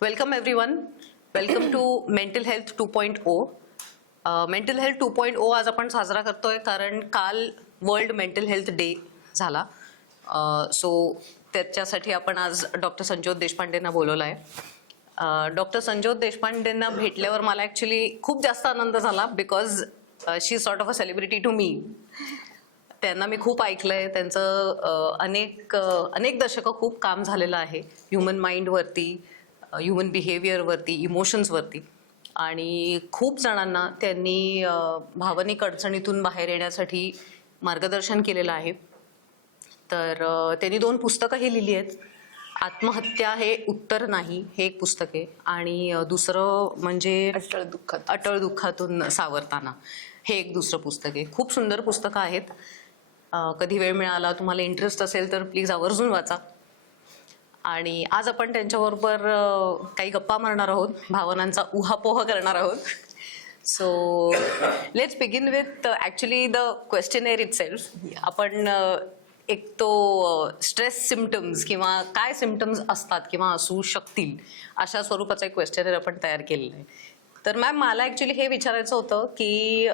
Welcome everyone. Welcome to Mental Health 2.0. Mental Health 2.0 आज आपण साजरा करतोय कारण काल वर्ल्ड मेंटल हेल्थ डे झाला. सो त्याच्यासाठी आपण आज डॉक्टर संजोत देशपांडेंना बोलवलं आहे. डॉक्टर संजोत देशपांडेंना भेटल्यावर मला ॲक्च्युली खूप जास्त आनंद झाला because she sort of a celebrity to me. त्यांना मी खूप ऐकलंय. त्यांचं अनेक दशकं खूप काम झालेलं आहे ह्युमन माइंडवरती, ह्युमन बिहेवियरवरती, इमोशन्सवरती. आणि खूप जणांना त्यांनी भावनिक अडचणीतून बाहेर येण्यासाठी मार्गदर्शन केलेलं आहे. तर त्यांनी 2 पुस्तकंही लिहिली आहेत. आत्महत्या हे उत्तर नाही हे एक पुस्तक आहे आणि दुसरं म्हणजे अटळ दुःखातून सावरताना हे एक दुसरं पुस्तक आहे. खूप सुंदर पुस्तकं आहेत. कधी वेळ मिळाला, तुम्हाला इंटरेस्ट असेल तर प्लीज आवर्जून वाचा. आणि आज आपण त्यांच्याबरोबर काही गप्पा मारणार आहोत, भावनांचा उहापोह करणार आहोत. So let's begin with actually the questionnaire itself. आपण एक तो स्ट्रेस सिम्पटम्स किंवा काय सिम्पटम्स असतात किंवा असू शकतील अशा स्वरूपाचा एक क्वेश्चनेअर आपण तयार केलेला आहे. तर मॅम, मला ॲक्च्युली हे विचारायचं होतं की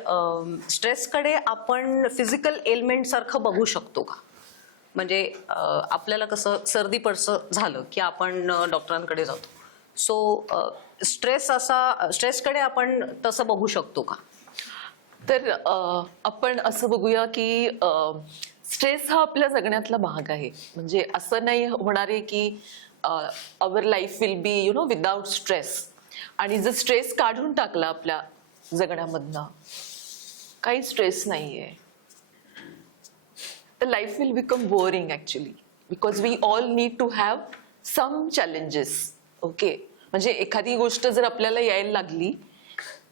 स्ट्रेसकडे आपण फिजिकल एलिमेंटसारखं बघू शकतो का? म्हणजे आपल्याला कसं सर्दी पडसं झालं की आपण डॉक्टरांकडे जातो. सो स्ट्रेसकडे आपण तसं बघू शकतो का? तर आपण असं बघूया की स्ट्रेस हा आपल्या जगण्यातला भाग आहे. म्हणजे असं नाही होणार आहे की our life will be without stress. आणि जर स्ट्रेस काढून टाकला आपल्या जगण्यामधनं, काही स्ट्रेस नाहीये, तर life will become boring actually. Because we all need to have some challenges. Okay, म्हणजे एखादी गोष्ट जर आपल्याला यायला लागली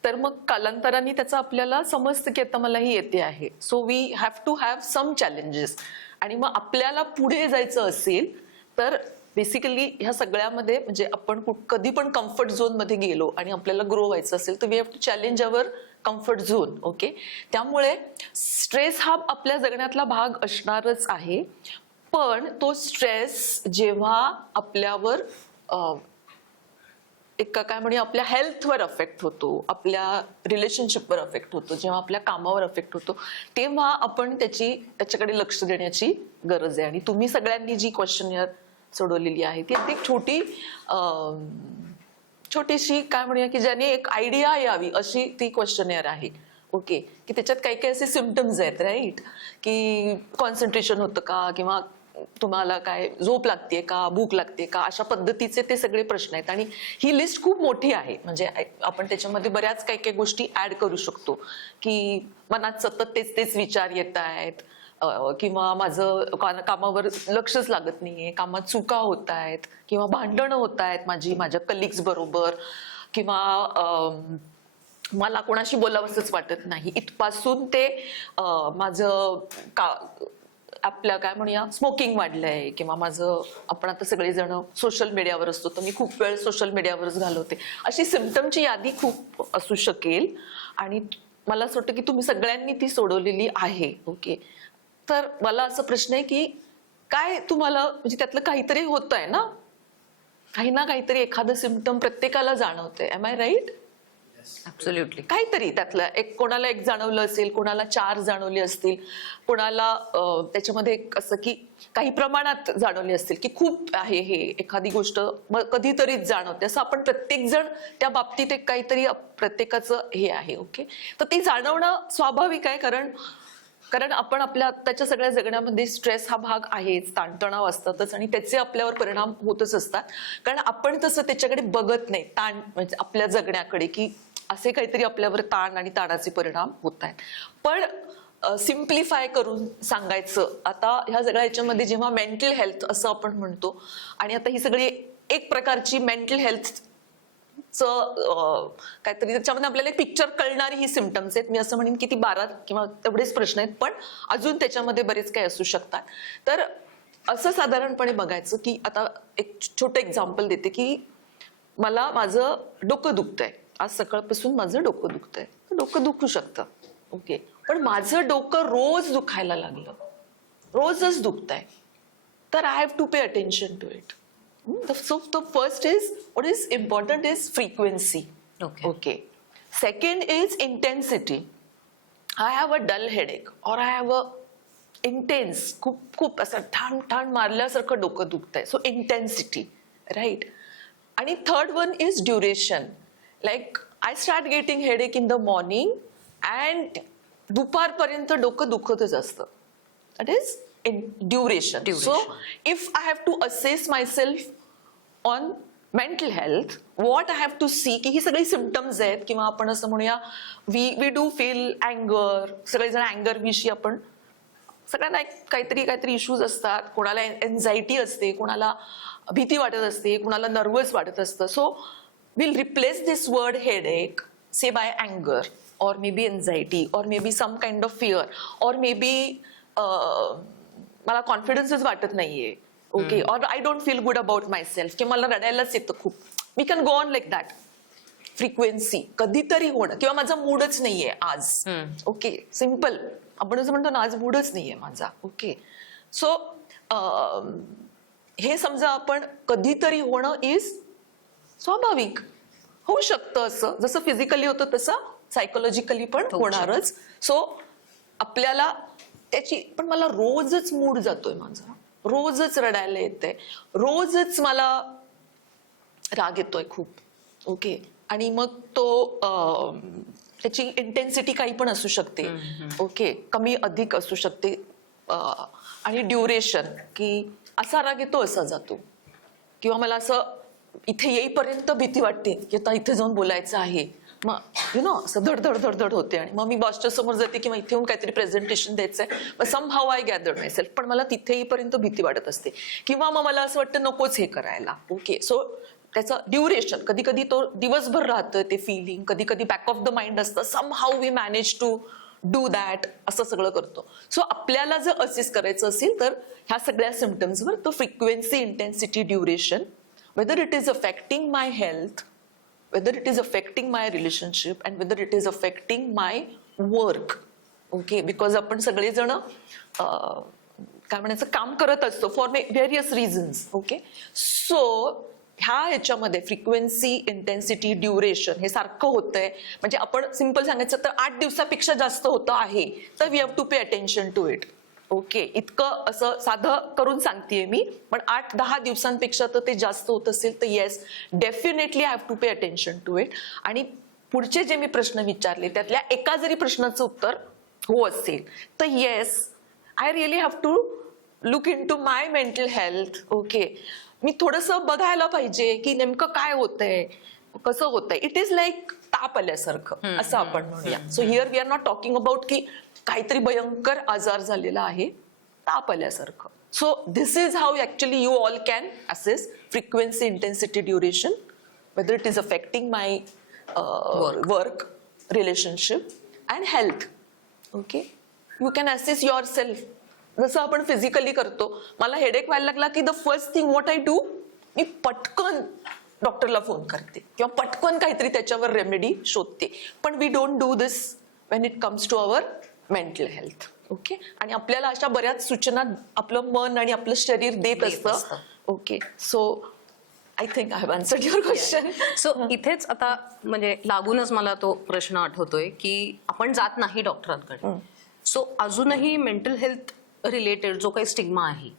तर मग कालांतराने त्याचं आपल्याला समजतं की आता मला ही येते आहे. So we have to have some challenges. आणि मग आपल्याला पुढे जायचं असेल तर बेसिकली ह्या सगळ्यामध्ये म्हणजे आपण कधी पण कम्फर्ट झोनमध्ये गेलो आणि आपल्याला ग्रो व्हायचं असेल तर we have to challenge our comfort zone. Okay, त्यामुळे स्ट्रेस हा आपल्या जगण्यातला भाग असणारच आहे. पण तो स्ट्रेस जेव्हा आपल्यावर एक काय म्हणूया आपल्या हेल्थवर अफेक्ट होतो, आपल्या रिलेशनशिपवर अफेक्ट होतो, जेव्हा आपल्या कामावर अफेक्ट होतो, तेव्हा आपण त्याच्याकडे लक्ष देण्याची गरज आहे. आणि तुम्ही सगळ्यांनी जी क्वेश्चनर सोडवलेली आहे ती अगदी छोटीशी काय म्हणूया की ज्याने एक आयडिया यावी अशी ती क्वेश्चनर आहे. ओके, की त्याच्यात काही काही असे सिम्पटम्स आहेत, राईट, की कॉन्सन्ट्रेशन होतं का, किंवा तुम्हाला काय झोप लागते का, भूक लागते का, अशा पद्धतीचे ते सगळे प्रश्न आहेत. आणि ही लिस्ट खूप मोठी आहे. म्हणजे आपण त्याच्यामध्ये बऱ्याच काही काही गोष्टी ऍड करू शकतो. की मनात सतत तेच विचार येत आहेत, किंवा माझं कामावर लक्षच लागत नाहीये, कामात चुका होत आहेत, किंवा भांडणं होत आहेत माझ्या कलिग्स बरोबर, किंवा मला कोणाशी बोलावंसंच वाटत नाही, इथपासून ते माझं आपल्या काय म्हणूया स्मोकिंग वाढलंय, किंवा आपण आता सगळेजण सोशल मीडियावर असतो तर मी खूप वेळ सोशल मीडियावरच घालवते. अशी सिम्पटमची यादी खूप असू शकेल. आणि मला असं वाटतं की तुम्ही सगळ्यांनी ती सोडवलेली आहे. ओके, तर मला असं प्रश्न आहे की काय तुम्हाला म्हणजे त्यातलं काहीतरी होत आहे ना, काही ना काहीतरी एखादं सिम्पटम प्रत्येकाला जाणवतंय. Am I right? ॲब्सोल्युटली. काहीतरी त्यातलं कोणाला एक जाणवलं असेल, कोणाला 4 जाणवले असतील, कोणाला त्याच्यामध्ये असं की काही प्रमाणात जाणवले असतील की खूप आहे हे एखादी गोष्ट कधीतरीच जाणवते. असं आपण प्रत्येक जण त्या बाबतीत एक काहीतरी प्रत्येकाचं हे आहे. ओके, तर ती जाणवणं स्वाभाविक आहे. कारण आपण आपल्या आत्ताच्या सगळ्या जगण्यामध्ये स्ट्रेस हा भाग आहेच, ताणतणाव असतातच आणि त्याचे आपल्यावर परिणाम होतच असतात. कारण आपण तसं त्याच्याकडे बघत नाही, ताण म्हणजे आपल्या जगण्याकडे, की असे काहीतरी आपल्यावर ताण आणि ताणाचे परिणाम होत आहेत. पण सिम्प्लिफाय करून सांगायचं आता ह्या सगळ्या ह्याच्यामध्ये जेव्हा मेंटल हेल्थ असं आपण म्हणतो, आणि आता ही सगळी एक प्रकारची मेंटल हेल्थ काहीतरी त्याच्यामध्ये आपल्याला एक पिक्चर कळणारी ही सिम्पटम्स आहेत. मी असं म्हणेन की ती 12 किंवा तेवढेच प्रश्न आहेत, पण अजून त्याच्यामध्ये बरेच काही असू शकतात. तर असं साधारणपणे बघायचं की आता एक छोटं एक्झाम्पल देते की माझं डोकं दुखतंय, आज सकाळपासून माझं डोकं दुखतंय. डोकं दुखू शकतं, ओके, पण माझं डोकं रोज दुखायला लागलं, रोजच दुखतंय, तर I have to pay attention to it. So the first is, what is important is frequency. Okay. Okay. Second is intensity. I have a dull headache or I have a intense, खूप असं ठाण मारल्यासारखं डोकं दुखतंय. So intensity, right? आणि third one is duration. Like I start getting headache in the morning and दुपारपर्यंत डोकं दुखतच असतं. That is in duration. So if I have to assess myself on mental health, what I have to see की ही सगळी symptoms आहेत, किंवा आपण असं म्हणूया वी डू फील अँगर, सगळेजण अँगर विषयी आपण सगळ्यांना काहीतरी इश्यूज असतात, कोणाला एन्झायटी असते, कोणाला भीती वाटत असते, कोणाला नर्वस वाटत असतं. So will replace this word headache say by अँगर or maybe anxiety or maybe some kind of fear or maybe मला कॉन्फिडन्सच वाटत नाहीये, ओके, और I don't feel good about my self, की मला रडायलाच येतं खूप. We can go on like that. Frequency कधीतरी होणं, किंवा माझा मूडच नाहीये आज, ओके, सिम्पल आपण असं म्हणतो ना, आज मूडच नाहीये माझा, ओके. सो हे समजा आपण कधीतरी होणं इज स्वाभाविक, होऊ शकतं. असं जसं फिजिकली होतं तसं सायकोलॉजिकली पण होणारच. सो आपल्याला त्याची, पण मला रोजच मूड जातोय माझा, रोजच रडायला येते, रोजच मला राग येतोय खूप, ओके, आणि मग तो त्याची इंटेन्सिटी काही पण असू शकते, ओके, कमी अधिक असू शकते, आणि ड्युरेशन, की असा राग येतो असा जातो, किंवा मला असं इथे येईपर्यंत भीती वाटते की आता इथे जाऊन बोलायचं आहे, मग असं धडधड होते, आणि मग मी बॉसच्या समोर जाते किंवा इथे येऊन काहीतरी प्रेझेंटेशन द्यायचंय, मग सम हाव आय गॅदर माय सेल्फ, पण मला तिथे येईपर्यंत भीती वाटत असते, किंवा मग मला असं वाटतं नकोच हे करायला, ओके. सो त्याचं ड्युरेशन, कधी कधी तो दिवसभर राहतं ते फिलिंग, कधी कधी बॅक ऑफ द माइंड असतं, somehow we manage to do that, असं सगळं करतो. सो आपल्याला जर असेस करायचं असेल तर ह्या सगळ्या सिम्पटम्सवर तो frequency, intensity, duration, whether it is affecting my health, whether it is affecting my relationship, and whether it is affecting my work, okay, because आपण सगळेजण काय म्हणायचं काम करत असतो for various reasons, okay. So ह्याच्यामध्ये फ्रिक्वेन्सी, इंटेन्सिटी, ड्युरेशन हे सारखं होतंय, म्हणजे आपण सिम्पल सांगायचं तर 8 दिवसापेक्षा जास्त होतं आहे तर we have to pay attention to it, okay. इतकं असं साधं करून सांगतेय मी, पण 8-10 दिवसांपेक्षा तर ते जास्त होत असेल तर yes, definitely I have to pay attention to it. आणि पुढचे जे मी प्रश्न विचारले त्यातल्या एका जरी प्रश्नाचं उत्तर हो असेल तर yes, I really have to look into my mental health, okay. मी थोडंसं बघायला पाहिजे की नेमकं काय होतंय, कसं होतंय. इट इज लाईक ताप आल्यासारखं असं आपण म्हणूया. So here we are not talking about की काहीतरी भयंकर आजार झालेला आहे, ताप आल्यासारखं. So this is how actually you all can assess frequency, intensity, duration, whether it is affecting my work, relationship and health, okay. You can assess yourself, जसं आपण फिजिकली करतो. मला हेडेक व्हायला लागला की the first thing what I do, मी पटकन डॉक्टरला फोन करते किंवा पटकन काहीतरी त्याच्यावर रेमेडी शोधते. पण we don't do this when it comes to our mental health, okay. आणि आपल्याला अशा बऱ्याच सूचना आपलं मन आणि आपलं शरीर देत असतं, okay. So I think I have answered your question. So इथेच आता म्हणजे लागूनच मला तो प्रश्न आठवतोय की आपण जात नाही डॉक्टरांकडे. सो अजूनही मेंटल हेल्थ रिलेटेड जो काही स्टिग्मा आहे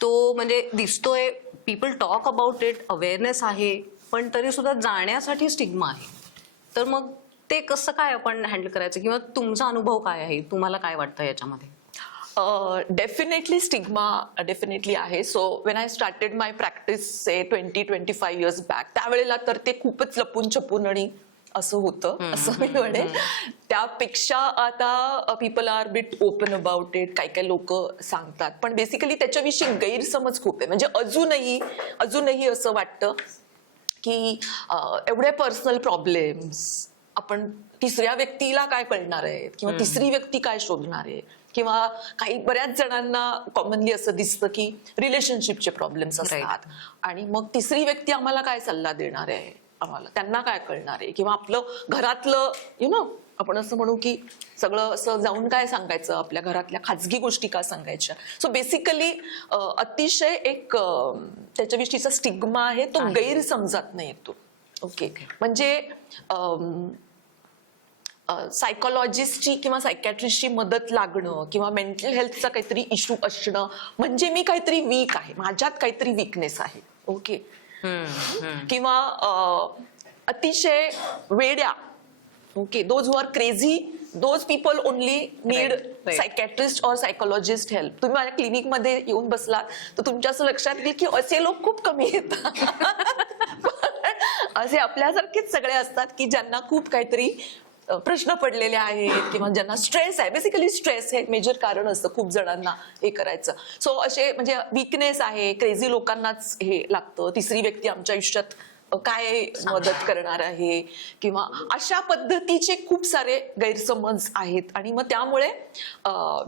तो म्हणजे दिसतोय, people talk about it, awareness आहे, पण तरी सुद्धा जाण्यासाठी स्टिग्मा आहे. तर मग ते कसं काय आपण हँडल करायचं, किंवा तुमचा अनुभव काय आहे, तुम्हाला काय वाटतं याच्यामध्ये? डेफिनेटली स्टिग्मा डेफिनेटली आहे. So when I started my practice say 20-25 years back, त्यावेळेला तर ते खूपच लपून छपून आणि असं होतं, असं मी म्हणेन. त्यापेक्षा आता people are bit open about it, काही काही लोक सांगतात, पण बेसिकली त्याच्याविषयी गैरसमज खूप आहे. म्हणजे अजूनही असं वाटतं की एवढे पर्सनल प्रॉब्लेम्स आपण तिसऱ्या व्यक्तीला काय कळणार आहेत, किंवा तिसरी व्यक्ती काय शोधणार आहे, किंवा काही बऱ्याच जणांना कॉमनली असं दिसतं की रिलेशनशिपचे प्रॉब्लेम्स असतात आणि मग तिसरी व्यक्ती आम्हाला काय सल्ला देणार आहे, आम्हाला, त्यांना काय कळणार आहे, किंवा आपलं घरातलं आपण असं म्हणू की सगळं असं जाऊन काय सांगायचं, आपल्या घरातल्या खाजगी गोष्टी का सांगायच्या. सो बेसिकली अतिशय एक त्याच्याविषयीचा स्टिग्मा आहे तो गैरसमजात येतो. ओके, म्हणजे सायकोलॉजिस्टची किंवा सायकॅट्रिस्टची मदत लागणं किंवा मेंटल हेल्थचा काहीतरी इश्यू असणं म्हणजे मी काहीतरी वीक आहे, माझ्यात काहीतरी वीकनेस आहे. ओके, किंवा अतिशय वेड्या, okay, those who are crazy, those people only need psychiatrist और सायकोलॉजिस्ट हेल्प. तुम्ही माझ्या क्लिनिकमध्ये येऊन बसलात तर तुमच्या असं लक्षात येईल की असे लोक खूप कमी येतात. असे आपल्यासारखेच सगळे असतात की ज्यांना खूप काहीतरी प्रश्न पडलेले आहेत किंवा ज्यांना स्ट्रेस आहे. बेसिकली स्ट्रेस हे मेजर कारण असतं खूप जणांना हे करायचं. सो असे म्हणजे वीकनेस आहे, क्रेझी लोकांनाच हे लागतं. तिसरी व्यक्ती आमच्या आयुष्यात काय मदत करणार आहे किंवा अशा पद्धतीचे खूप सारे गैरसमज आहेत. आणि मग त्यामुळे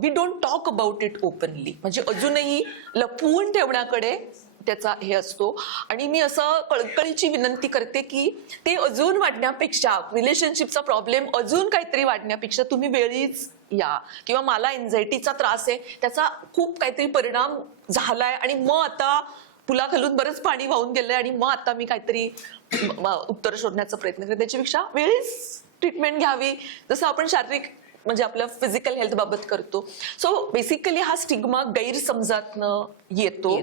we don't talk about it openly, म्हणजे अजूनही लपवून ठेवण्याकडे त्याचा हे असतो. आणि मी असं कळकळीची विनंती करते की ते अजून वाढण्यापेक्षा, रिलेशनशिपचा प्रॉब्लेम अजून काहीतरी वाढण्यापेक्षा तुम्ही वेळीच या. किंवा मला एन्झायटीचा त्रास आहे, त्याचा खूप काहीतरी परिणाम झालाय आणि मग आता पुलाखालून बरंच पाणी वाहून गेलंय आणि मग आता मी काहीतरी उत्तर शोधण्याचा प्रयत्न करते, त्याच्यापेक्षा वेळीच ट्रीटमेंट घ्यावी, जसं आपण शारीरिक म्हणजे आपल्या फिजिकल हेल्थ बाबत करतो. सो बेसिकली हा स्टिग्मा गैरसमजातनं येतो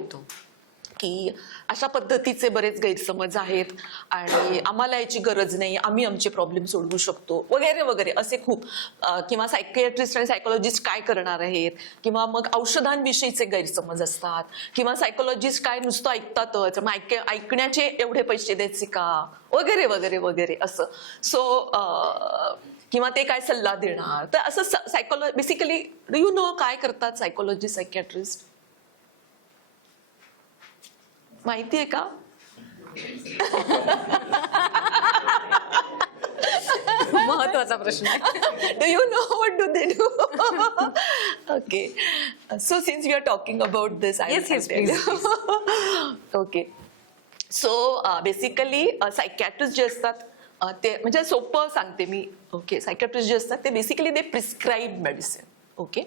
की अशा पद्धतीचे बरेच गैरसमज आहेत आणि आम्हाला याची गरज नाही, आम्ही आमचे प्रॉब्लेम सोडवू शकतो वगैरे वगैरे असे खूप. किंवा सायकियाट्रिस्ट आणि सायकोलॉजिस्ट काय करणार आहेत, किंवा मग औषधांविषयीचे गैरसमज असतात, किंवा सायकोलॉजिस्ट काय नुसतं ऐकतातच, मग ऐकण्याचे एवढे पैसे द्यायचे का वगैरे वगैरे वगैरे असं. सो किंवा ते काय सल्ला देणार, तर असं बेसिकली यू नो काय करतात सायकोलॉजिस्ट सायकियाट्रिस्ट माहिती आहे का? महत्वाचा प्रश्न आहे. Do you know what do they do? Okay. So since we are talking about this, Yes, please. Okay. So basically psychiatrists जे असतात ते म्हणजे सोपं सांगते मी. ओके, सायकियाट्रिस्ट जे असतात ते basically they prescribe medicine. Okay,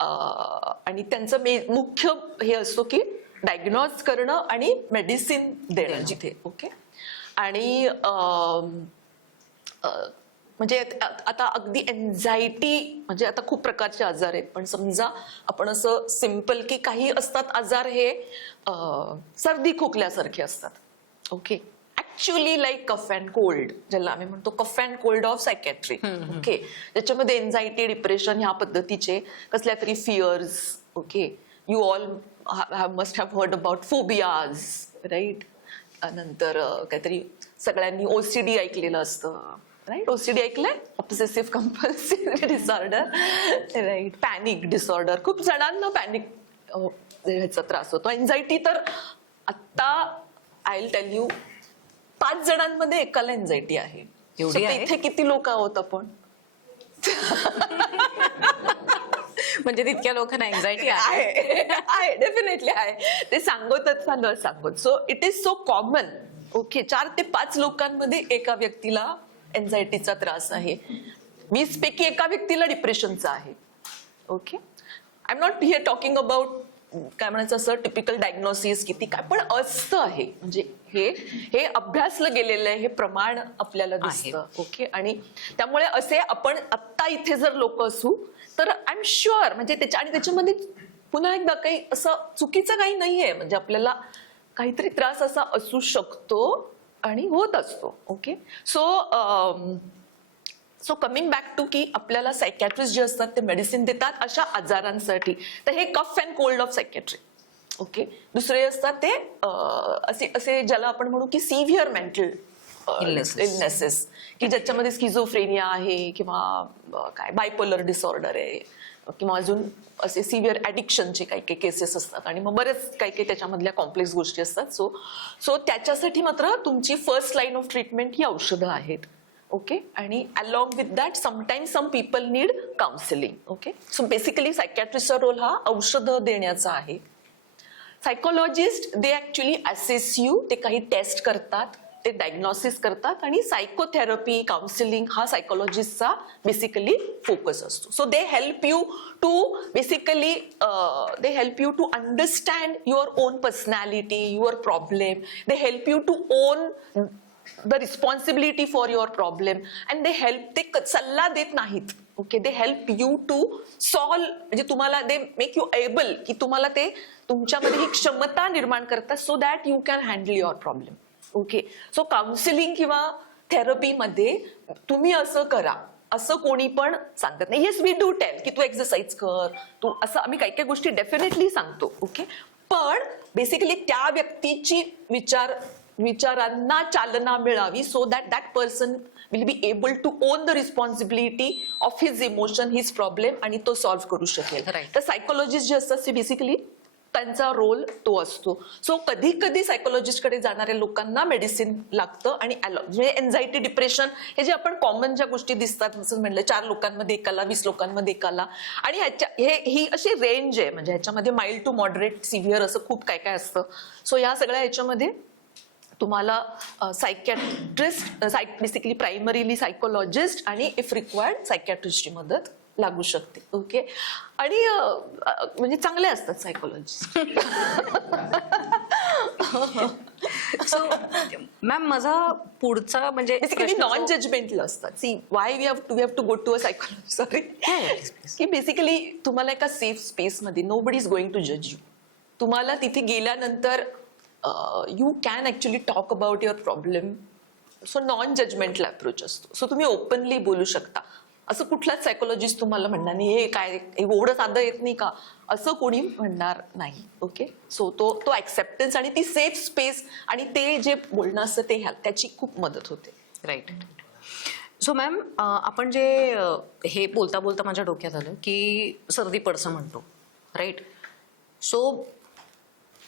आणि त्यांचं मुख्य हे असतो की डायग्नोज करणं आणि मेडिसिन देणं जिथे. ओके, आणि म्हणजे आता अगदी एन्झायटी म्हणजे आता खूप प्रकारचे आजार आहेत, पण समजा आपण असं सिम्पल की काही असतात आजार हे सर्दी खोकल्यासारखे असतात. Okay, actually like cough and cold, ज्याला आम्ही म्हणतो cough and cold of psychiatry. Okay, ज्याच्यामध्ये एन्झायटी, डिप्रेशन ह्या पद्धतीचे कसल्या तरी fears. Okay, you all must have heard about phobias, right? नंतर काहीतरी सगळ्यांनी OCD ऐकलेलं असतं, राईट? OCD ऐकलंय, obsessive compulsive disorder, right? Panic disorder, खूप जणांना पॅनिक ह्याचा त्रास होतो. एन्झायटी तर आता आय विल टेल यू 5 जणांमध्ये एकाला एन्झायटी आहे. इथे किती लोक आहोत आपण? म्हणजे तितक्या लोकांना एन्झायटी आहे. डेफिनेटली आहे. ते सांगतच न सांगत. So it is so common. Okay, 4 ते 5 लोकांमध्ये एका व्यक्तीला एन्झायटीचा त्रास आहे. 20 पैकी एका व्यक्तीला डिप्रेशनचा आहे. Okay, I am not here talking about काय म्हणायचं असं टिपिकल डायग्नोसिस किती काय, पण असतं आहे. म्हणजे हे अभ्यासलं गेलेलं आहे, हे प्रमाण आपल्याला दिसतं. ओके, आणि त्यामुळे असे आपण आत्ता इथे जर लोक असू तर आय एम शुअर म्हणजे त्याच्यामध्ये पुन्हा एकदा काही असं चुकीचं काही नाहीये. म्हणजे आपल्याला काहीतरी त्रास असा असू शकतो आणि होत असतो. Okay, so coming back to की आपल्याला सायकॅट्रिस्ट जे असतात ते मेडिसिन देतात अशा आजारांसाठी. तर हे cough and cold of psychiatry. Okay, दुसरे असतात ते असे ज्याला आपण म्हणू की सिव्हिअर मेंटल इलनेसेस, की ज्याच्यामध्ये स्किझोफ्रेनिया आहे किंवा काय बायपोलर डिसऑर्डर आहे किंवा अजून असे सिव्हिअर ऍडिक्शनचे काही काही केसेस असतात आणि मग बरेच काही त्याच्यामधल्या कॉम्प्लेक्स गोष्टी असतात. सो त्याच्यासाठी मात्र तुमची फर्स्ट लाईन ऑफ ट्रीटमेंट ही औषधं आहेत. ओके, आणि along with that sometimes some people need counselling. Okay, so basically सायकॅट्रिस्टचा रोल हा औषधं देण्याचा आहे. Psychologist they actually assess you, ते काही टेस्ट करतात ते डायग्नोसिस करतात आणि सायकोथेरपी काउन्सिलिंग हा सायकोलॉजिस्टचा बेसिकली फोकस असतो. So they help you to basically they help you to understand your own personality, your problem. They help you to own the responsibility for your problem and they help. ते सल्ला देत नाहीत. Okay, they help you to solve. म्हणजे तुम्हाला they make you able की तुम्हाला ते तुमच्यामध्ये ही क्षमता निर्माण करतात so that you can handle your problem. Okay, so counselling किंवा थेरपीमध्ये तुम्ही असं करा असं कोणी पण सांगत नाही. येस वी डू टेल की तू एक्सरसाइज कर, तू असं आम्ही काही काही गोष्टी डेफिनेटली सांगतो. ओके, पण बेसिकली त्या व्यक्तीची विचारांना चालना मिळावी so that person will be able to own the responsibility of his emotion, his problem आणि तो सॉल्व्ह करू शकेल. Right. तर सायकोलॉजिस्ट जे असतात ते बेसिकली त्यांचा रोल तो असतो. सो कधी कधी सायकोलॉजिस्टकडे जाणाऱ्या लोकांना मेडिसिन लागतं आणि म्हणजे एन्झायटी, डिप्रेशन हे जे आपण कॉमन ज्या गोष्टी दिसतात जसं म्हणलं 4 लोकांमध्ये एकाला, 20 लोकांमध्ये एकाला, आणि ही अशी रेंज आहे. म्हणजे ह्याच्यामध्ये माइल्ड टू मॉडरेट, सिव्हिअर असं खूप काय काय असतं. सो या सगळ्या ह्याच्यामध्ये तुम्हाला सायकॅट्रिस्ट, बेसिकली प्रायमरीली सायकोलॉजिस्ट आणि इफ रिक्वायर्ड सायकॅट्रिस्टची मदत लागू शकते. ओके, आणि म्हणजे चांगले असतात सायकोलॉजिस्ट. सो मॅम माझा पुढचा म्हणजे बेसिकली नॉन जजमेंटल असतात. See why we have to go to a psychologist, sorry, की बेसिकली तुम्हाला एका सेफ स्पेसमध्ये nobody is going to जज यू. तुम्हाला तिथे गेल्यानंतर you can actually talk about your problem. So non judgmental approach असतो. सो तुम्ही ओपनली बोलू शकता. असं कुठलाच सायकोलॉजिस्ट तुम्हाला म्हणणार नाही हे काय एवढं साधं येत नाही का, असं कोणी म्हणणार नाही. ओके, सो तो ऍक्सेप्टन्स आणि ती सेफ स्पेस आणि ते जे बोलणं असतं ते त्याची खूप मदत होते. राईट. सो मॅम आपण जे हे बोलता बोलता माझ्या डोक्यात आलं की सर्दी पडसं म्हणतो, राईट. सो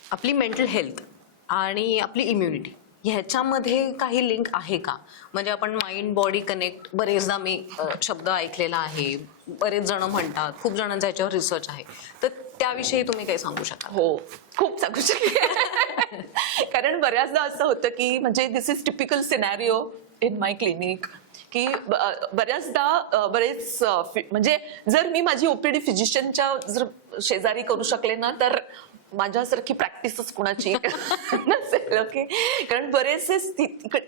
आपली मेंटल हेल्थ आणि आपली इम्युनिटी ह्याच्यामध्ये काही लिंक आहे का? म्हणजे आपण माइंड बॉडी कनेक्ट बरेचदा मी शब्द ऐकलेला आहे, बरेच जण म्हणतात, खूप जणांचा ह्याच्यावर रिसर्च आहे, तर त्याविषयी तुम्ही काही सांगू शकाल? हो, खूप सांगू शकेल. कारण बऱ्याचदा असं होतं की म्हणजे this is typical scenario in my clinic की बऱ्याचदा बरेच म्हणजे जर मी माझी ओपीडी फिजिशियनच्या जर शेजारी करू शकले ना तर माझ्यासारखी प्रॅक्टिसच कुणाची नसेल. ओके, कारण बरेचसे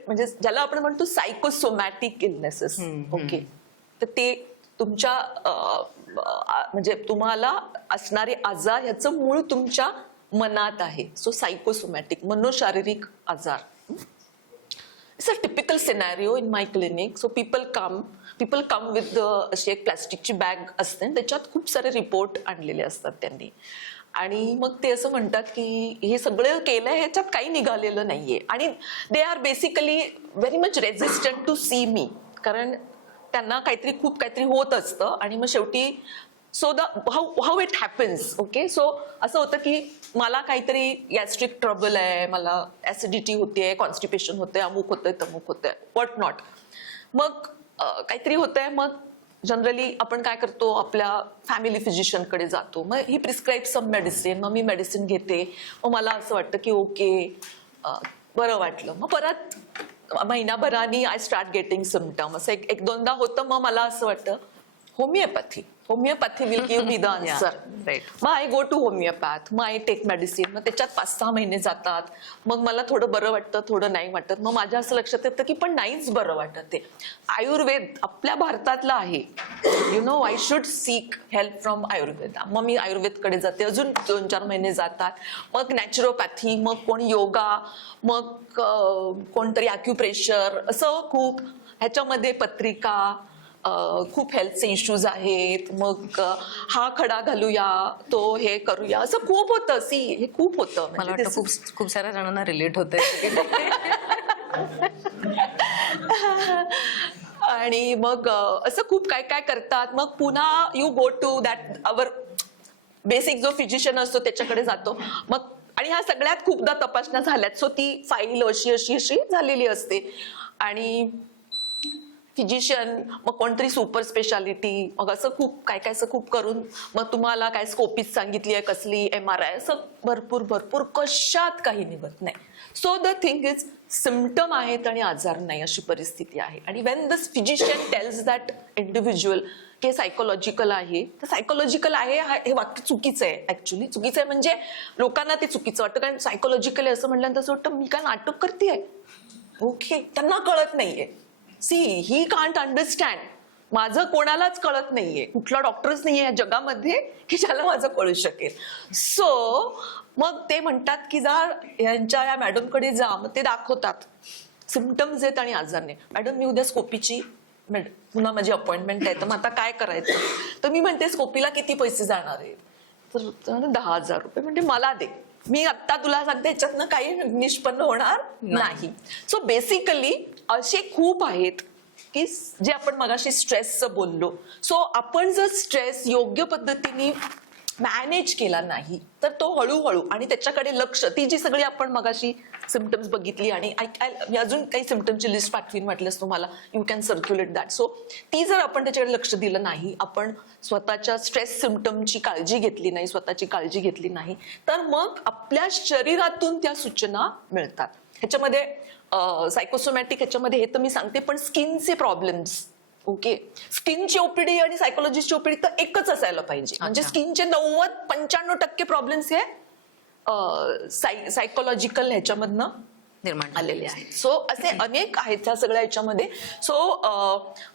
म्हणजे ज्याला आपण म्हणतो सायकोसोमॅटिक इलनेसेस. ओके, तर ते तुमच्या म्हणजे तुम्हाला असणारे आजार ह्याचं मूळ तुमच्या मनात आहे. सो सायकोसोमॅटिक, मनोशारीरिक आजार. It's a typical scenario in my clinic. So people come with अशी एक प्लॅस्टिकची बॅग असते, त्याच्यात खूप सारे रिपोर्ट आणलेले असतात त्यांनी, आणि मग ते असं म्हणतात की हे सगळं केलंय ह्याच्यात काही निघालेलं नाहीये, आणि they are basically very much resistant to see me. कारण त्यांना खूप काहीतरी होत असतं आणि मग शेवटी so how it happens. Okay, so असं होतं की मला काहीतरी गॅस्ट्रिक ट्रबल आहे, मला ऍसिडिटी होते, कॉन्स्टिपेशन होते, अमुक होतंय तमुक होतंय, व्हॉट नॉट. मग काहीतरी होतंय, मग जनरली आपण काय करतो, आपल्या फॅमिली फिजिशियनकडे जातो. मग ही प्रिस्क्राईब सम मेडिसिन, मग मी मेडिसिन घेते. मग मला असं वाटतं की ओके बरं वाटलं. मग परत महिनाभरानी आय स्टार्ट गेटिंग सिम्पटम. असं एक दोनदा होतं. मग मला असं वाटतं homeopathy will give me the answer. मग आय गो टू होमिओपॅथ, मग आय टेक मेडिसिन. मग त्याच्यात 5-6 महिने जातात. मग मला थोडं बरं वाटतं, थोडं नाही वाटत. मग माझ्या असं लक्षात येतं की पण नाहीच बरं वाटत ते. आयुर्वेद आपल्या भारतातला आहे, you know, I should sick help from Ayurveda. मग मी आयुर्वेदकडे जाते, अजून 2-4 महिने जातात. मग नॅचरोपॅथी, मग कोणी योगा, मग कोणतरी ॲक्युप्रेशर, असं खूप ह्याच्यामध्ये पत्रिका, खूप हेल्थचे इश्यूज आहेत. मग हा खडा घालूया, तो हे करूया, असं खूप होतं. हे खूप होतं. मला वाटतं खूप साऱ्या जणांना रिलेट होतंय. आणि मग असं खूप काय काय करतात. मग पुन्हा you go to that our basic जो फिजिशियन असतो त्याच्याकडे जातो. मग आणि ह्या सगळ्यात खूपदा तपासण्या झाल्यात. सो ती फाईल अशी झालेली असते. आणि फिजिशियन, मग कोणतरी सुपर स्पेशालिटी, मग असं खूप काय काय असं खूप करून मग तुम्हाला काय स्कोपीच सांगितली आहे कसली, MRI, असं भरपूर कशात काही निघत नाही. So the thing is symptom आहेत आणि आजार नाही अशी परिस्थिती आहे. आणि when the physician tells that individual हे सायकोलॉजिकल आहे, तर सायकोलॉजिकल आहे हे वाक्य चुकीचं आहे. ऍक्च्युली चुकीचं आहे म्हणजे लोकांना ते चुकीचं वाटतं, कारण सायकोलॉजिकल असं म्हटल्यानंतर असं वाटतं मी काय नाटक करतेय. ओके, त्यांना कळत नाहीये. See he can't understand. माझं कोणालाच कळत नाहीये, कुठला डॉक्टरच नाहीये या जगामध्ये की ज्याला माझं कळू शकेल. सो मग ते म्हणतात की जा यांच्या या मॅडमकडे जा, मग ते दाखवतात सिम्पटम्स आहेत आणि आजार नाही. मॅडम मी उद्या स्कोपीची पुन्हा माझी अपॉइंटमेंट आहे, तर मग आता काय करायचं. तर मी म्हणते स्कोपीला किती पैसे जाणार आहेत, तर 10,000 रुपये. म्हणजे मला दे, मी आता तुला सांगते ह्याच्यातनं काही निष्पन्न होणार नाही. सो बेसिकली असे खूप आहेत की जे आपण मगाशी स्ट्रेसचं बोललो. सो आपण जर स्ट्रेस योग्य पद्धतीने मॅनेज केला नाही तर तो हळूहळू, आणि त्याच्याकडे लक्ष, ती जी सगळी आपण मगाशी सिम्पटम्स बघितली, आणि मी अजून काही सिम्पटमची लिस्ट पाठवीन वाटल्यास तुम्हाला, you can circulate that. So ती जर आपण त्याच्याकडे लक्ष दिलं नाही, आपण स्वतःच्या स्ट्रेस सिम्पटमची काळजी घेतली नाही, स्वतःची काळजी घेतली नाही, तर मग आपल्या शरीरातून त्या सूचना मिळतात. ह्याच्यामध्ये सायकोसोमॅटिक, ह्याच्यामध्ये हे तर मी सांगते, पण स्किनचे प्रॉब्लेम्स, ओके, स्किनची ओपीडी आणि सायकोलॉजिस्टची ओपीडी तर एकच असायला पाहिजे. म्हणजे स्किनचे 90-95% प्रॉब्लेम्स हे सायकोलॉजिकल ह्याच्यामधनं निर्माण आलेले आहेत. सो असे अनेक आहेत त्या सगळ्या ह्याच्यामध्ये. सो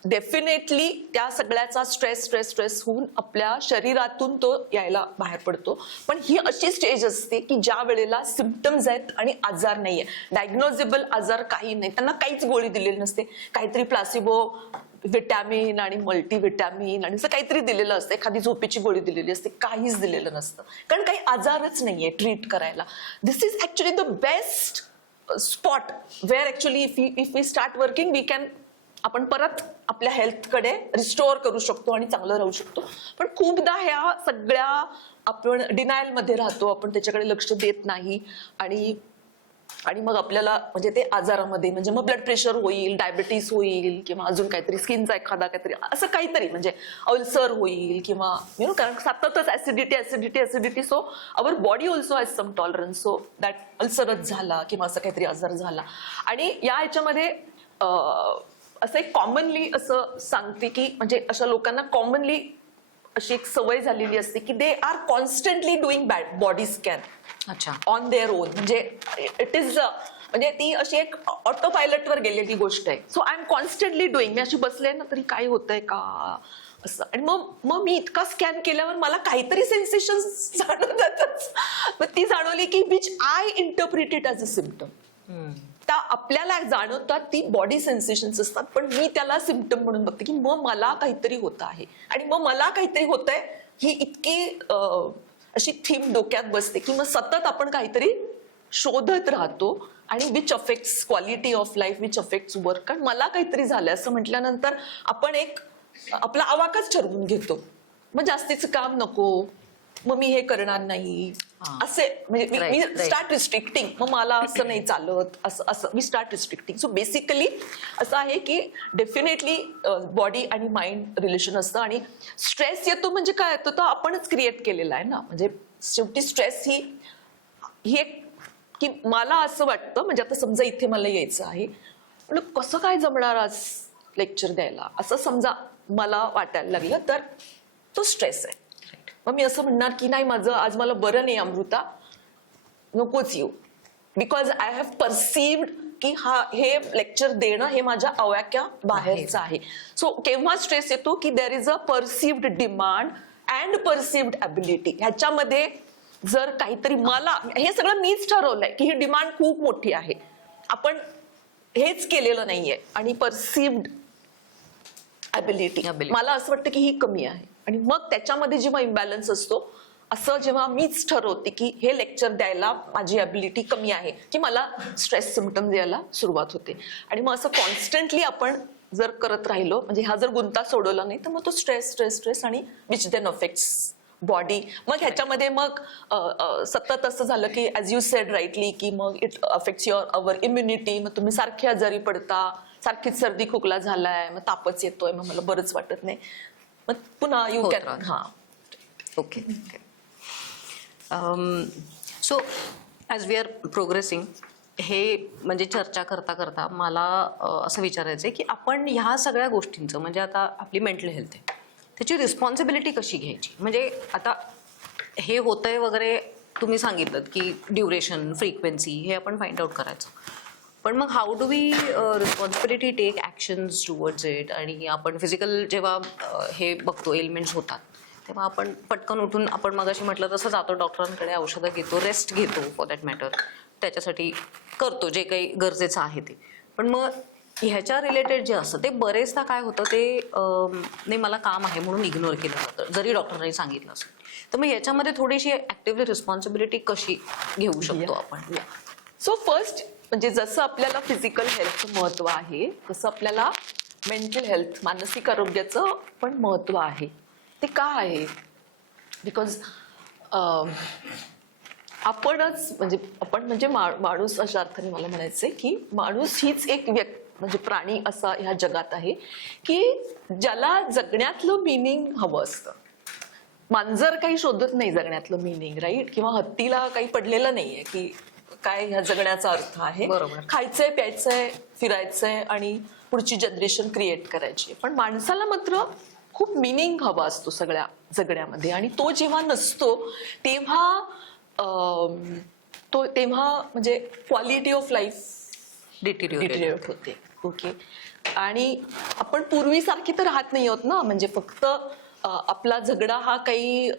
डेफिनेटली त्या सगळ्याचा स्ट्रेस होऊन आपल्या शरीरातून तो यायला बाहेर पडतो. पण ही अशी स्टेज असते की ज्या वेळेला सिम्पटम्स आहेत आणि आजार नाहीये, डायग्नोजेबल आजार काही नाही, त्यांना काहीच गोळी दिलेली नसते, काहीतरी प्लासिबो विटॅमिन आणि मल्टीविटॅमिन आणि असं काहीतरी दिलेलं असतं, एखादी झोपेची गोळी दिलेली असते, काहीच दिलेलं नसतं, कारण काही आजारच नाहीये ट्रीट करायला. This is actually the best spot where actually if we start working we can, आपण परत आपल्या हेल्थकडे रिस्टोअर करू शकतो आणि चांगलं राहू शकतो. पण खूपदा ह्या सगळ्या आपण डिनायल मध्ये राहतो, आपण त्याच्याकडे लक्ष देत नाही, आणि मग आपल्याला म्हणजे ते आजारामध्ये, म्हणजे मग ब्लड प्रेशर होईल, डायबिटीस होईल, किंवा अजून काहीतरी स्किनचा एखादा काहीतरी असं काहीतरी, म्हणजे अल्सर होईल, किंवा कारण सततच acidity. So our body also has some tolerance, so that अल्सरच झाला किंवा असं काहीतरी आजार झाला. आणि या ह्याच्यामध्ये असं एक कॉमनली असं सांगते की म्हणजे अशा लोकांना कॉमनली अशी एक सवय झालेली असते की they are constantly doing body scan on their own. म्हणजे इट इज म्हणजे ती अशी एक ऑटो पायलटवर गेलेली गोष्ट आहे. So I am constantly doing, मी अशी बसले ना तरी काय होतंय का असं. आणि मग मी इतका स्कॅन केल्यावर मला काहीतरी सेन्सेशन जाणवतातच. मग ती जाणवली की which I interpret it as a symptom. आपल्याला जाणवतात ती बॉडी सेन्सेशन्स असतात, पण मी त्याला सिम्पटम म्हणून बघते की मग मला काहीतरी होत आहे, आणि मग मला काहीतरी होतंय ही इतकी अशी थीम डोक्यात बसते की मग सतत आपण काहीतरी शोधत राहतो, आणि which affects quality of life, which affects work. कारण मला काहीतरी झालं असं म्हटल्यानंतर आपण एक आपला आवाकच ठरवून घेतो, मग जास्तीचं काम नको, मग मी हे करणार नाही असे, म्हणजे मी स्टार्ट रिस्ट्रिक्टिंग, मग मला असं नाही चालत, असं मी स्टार्ट रिस्ट्रिक्टिंग. सो बेसिकली असं आहे की डेफिनेटली बॉडी आणि माइंड रिलेशन असतं, आणि स्ट्रेस येतो म्हणजे काय येतो तर आपणच क्रिएट केलेला आहे ना. म्हणजे शेवटी स्ट्रेस ही एक की मला असं वाटतं, म्हणजे आता समजा इथे मला यायचं आहे, म्हणजे कसं काय जमणार आज लेक्चर द्यायला असं समजा मला वाटायला लागलं, तर तो स्ट्रेस आहे. मग मी असं म्हणणार की नाही माझं आज मला बरं नाही अमृता, नकोच येऊ, बिकॉज आय हॅव परसिव्ड की हे लेक्चर देणं हे माझ्या आवाक्या बाहेरचं आहे. सो केव्हा स्ट्रेस येतो की there is a perceived demand and perceived ability. ह्याच्यामध्ये जर काहीतरी मला, हे सगळं मीच ठरवलंय की ही डिमांड खूप मोठी आहे, आपण हेच केलेलं नाहीये, आणि परसिव्ड ॲबिलिटी मला असं वाटतं की ही कमी आहे, आणि मग त्याच्यामध्ये जेव्हा इम्बॅलन्स असतो, असं जेव्हा मीच ठरवते की हे लेक्चर द्यायला माझी ॲबिलिटी कमी आहे, की मला स्ट्रेस सिम्पटम्स यायला सुरुवात होते. आणि मग असं कॉन्स्टंटली आपण जर करत राहिलो, म्हणजे हा जर गुंता सोडवला नाही, तर मग तो स्ट्रेस आणि विच देन अफेक्ट्स बॉडी. मग ह्याच्यामध्ये मग सतत असं झालं की ॲज यू सेड राईटली की मग it affects your our immunity, मग तुम्ही सारखे आजारी पडता, सारखीच सर्दी खोकला झालाय, मग तापच येतोय, मग मला बरंच वाटत नाही, मग पुन्हा यू होत कॅन राहतं. हा okay. So as we are progressing, हे म्हणजे चर्चा करता करता मला असं विचारायचं आहे की आपण ह्या सगळ्या गोष्टींचं म्हणजे आता आपली मेंटल हेल्थ आहे त्याची रिस्पॉन्सिबिलिटी कशी घ्यायची. म्हणजे आता हे होतंय वगैरे तुम्ही सांगितलं की ड्युरेशन, फ्रिक्वेन्सी हे आपण फाइंड आउट करायचं, पण मग how do we responsibility take actions towards it. आणि आपण फिजिकल जेव्हा हे बघतो एलिमेंट्स होतात तेव्हा आपण पटकन उठून आपण मगाशी म्हटलं तसं जातो डॉक्टरांकडे, औषधं घेतो, रेस्ट घेतो फॉर दॅट मॅटर, त्याच्यासाठी करतो जे काही गरजेचं आहे ते. पण मग ह्याच्या रिलेटेड जे असतं ते बरेचदा काय होतं ते नाही मला काम आहे म्हणून इग्नोर केलं जातं जरी डॉक्टरांनी सांगितलं असेल. तर मग याच्यामध्ये थोडीशी ॲक्टिव्हली रिस्पॉन्सिबिलिटी कशी घेऊ शकतो आपण. सो फर्स्ट म्हणजे जसं आपल्याला फिजिकल हेल्थचं महत्व आहे तसं आपल्याला मेंटल हेल्थ, मानसिक आरोग्याचं पण महत्व आहे. ते का आहे? बिकॉज आपणच म्हणजे माणूस अशा अर्थाने मला म्हणायचंय की माणूस हीच एक म्हणजे प्राणी असा ह्या जगात आहे की ज्याला जगण्यातलं मिनिंग हवं असतं. मांजर काही शोधत नाही जगण्यातलं मिनिंग, राईट? किंवा हत्तीला काही पडलेलं नाहीये की काय ह्या जगण्याचा अर्थ आहे. बरोबर. खायचंय, प्यायचंय, फिरायचंय आणि पुढची जनरेशन क्रिएट करायची. पण माणसाला मात्र खूप मिनिंग हवा असतो सगळ्या जगण्यामध्ये, आणि तो जेव्हा नसतो तेव्हा म्हणजे क्वालिटी ऑफ लाईफ डिटेरियोरेट होते. ओके. आणि आपण पूर्वीसारखी तर राहत नाही आहोत ना, म्हणजे फक्त आपला झगडा हा काही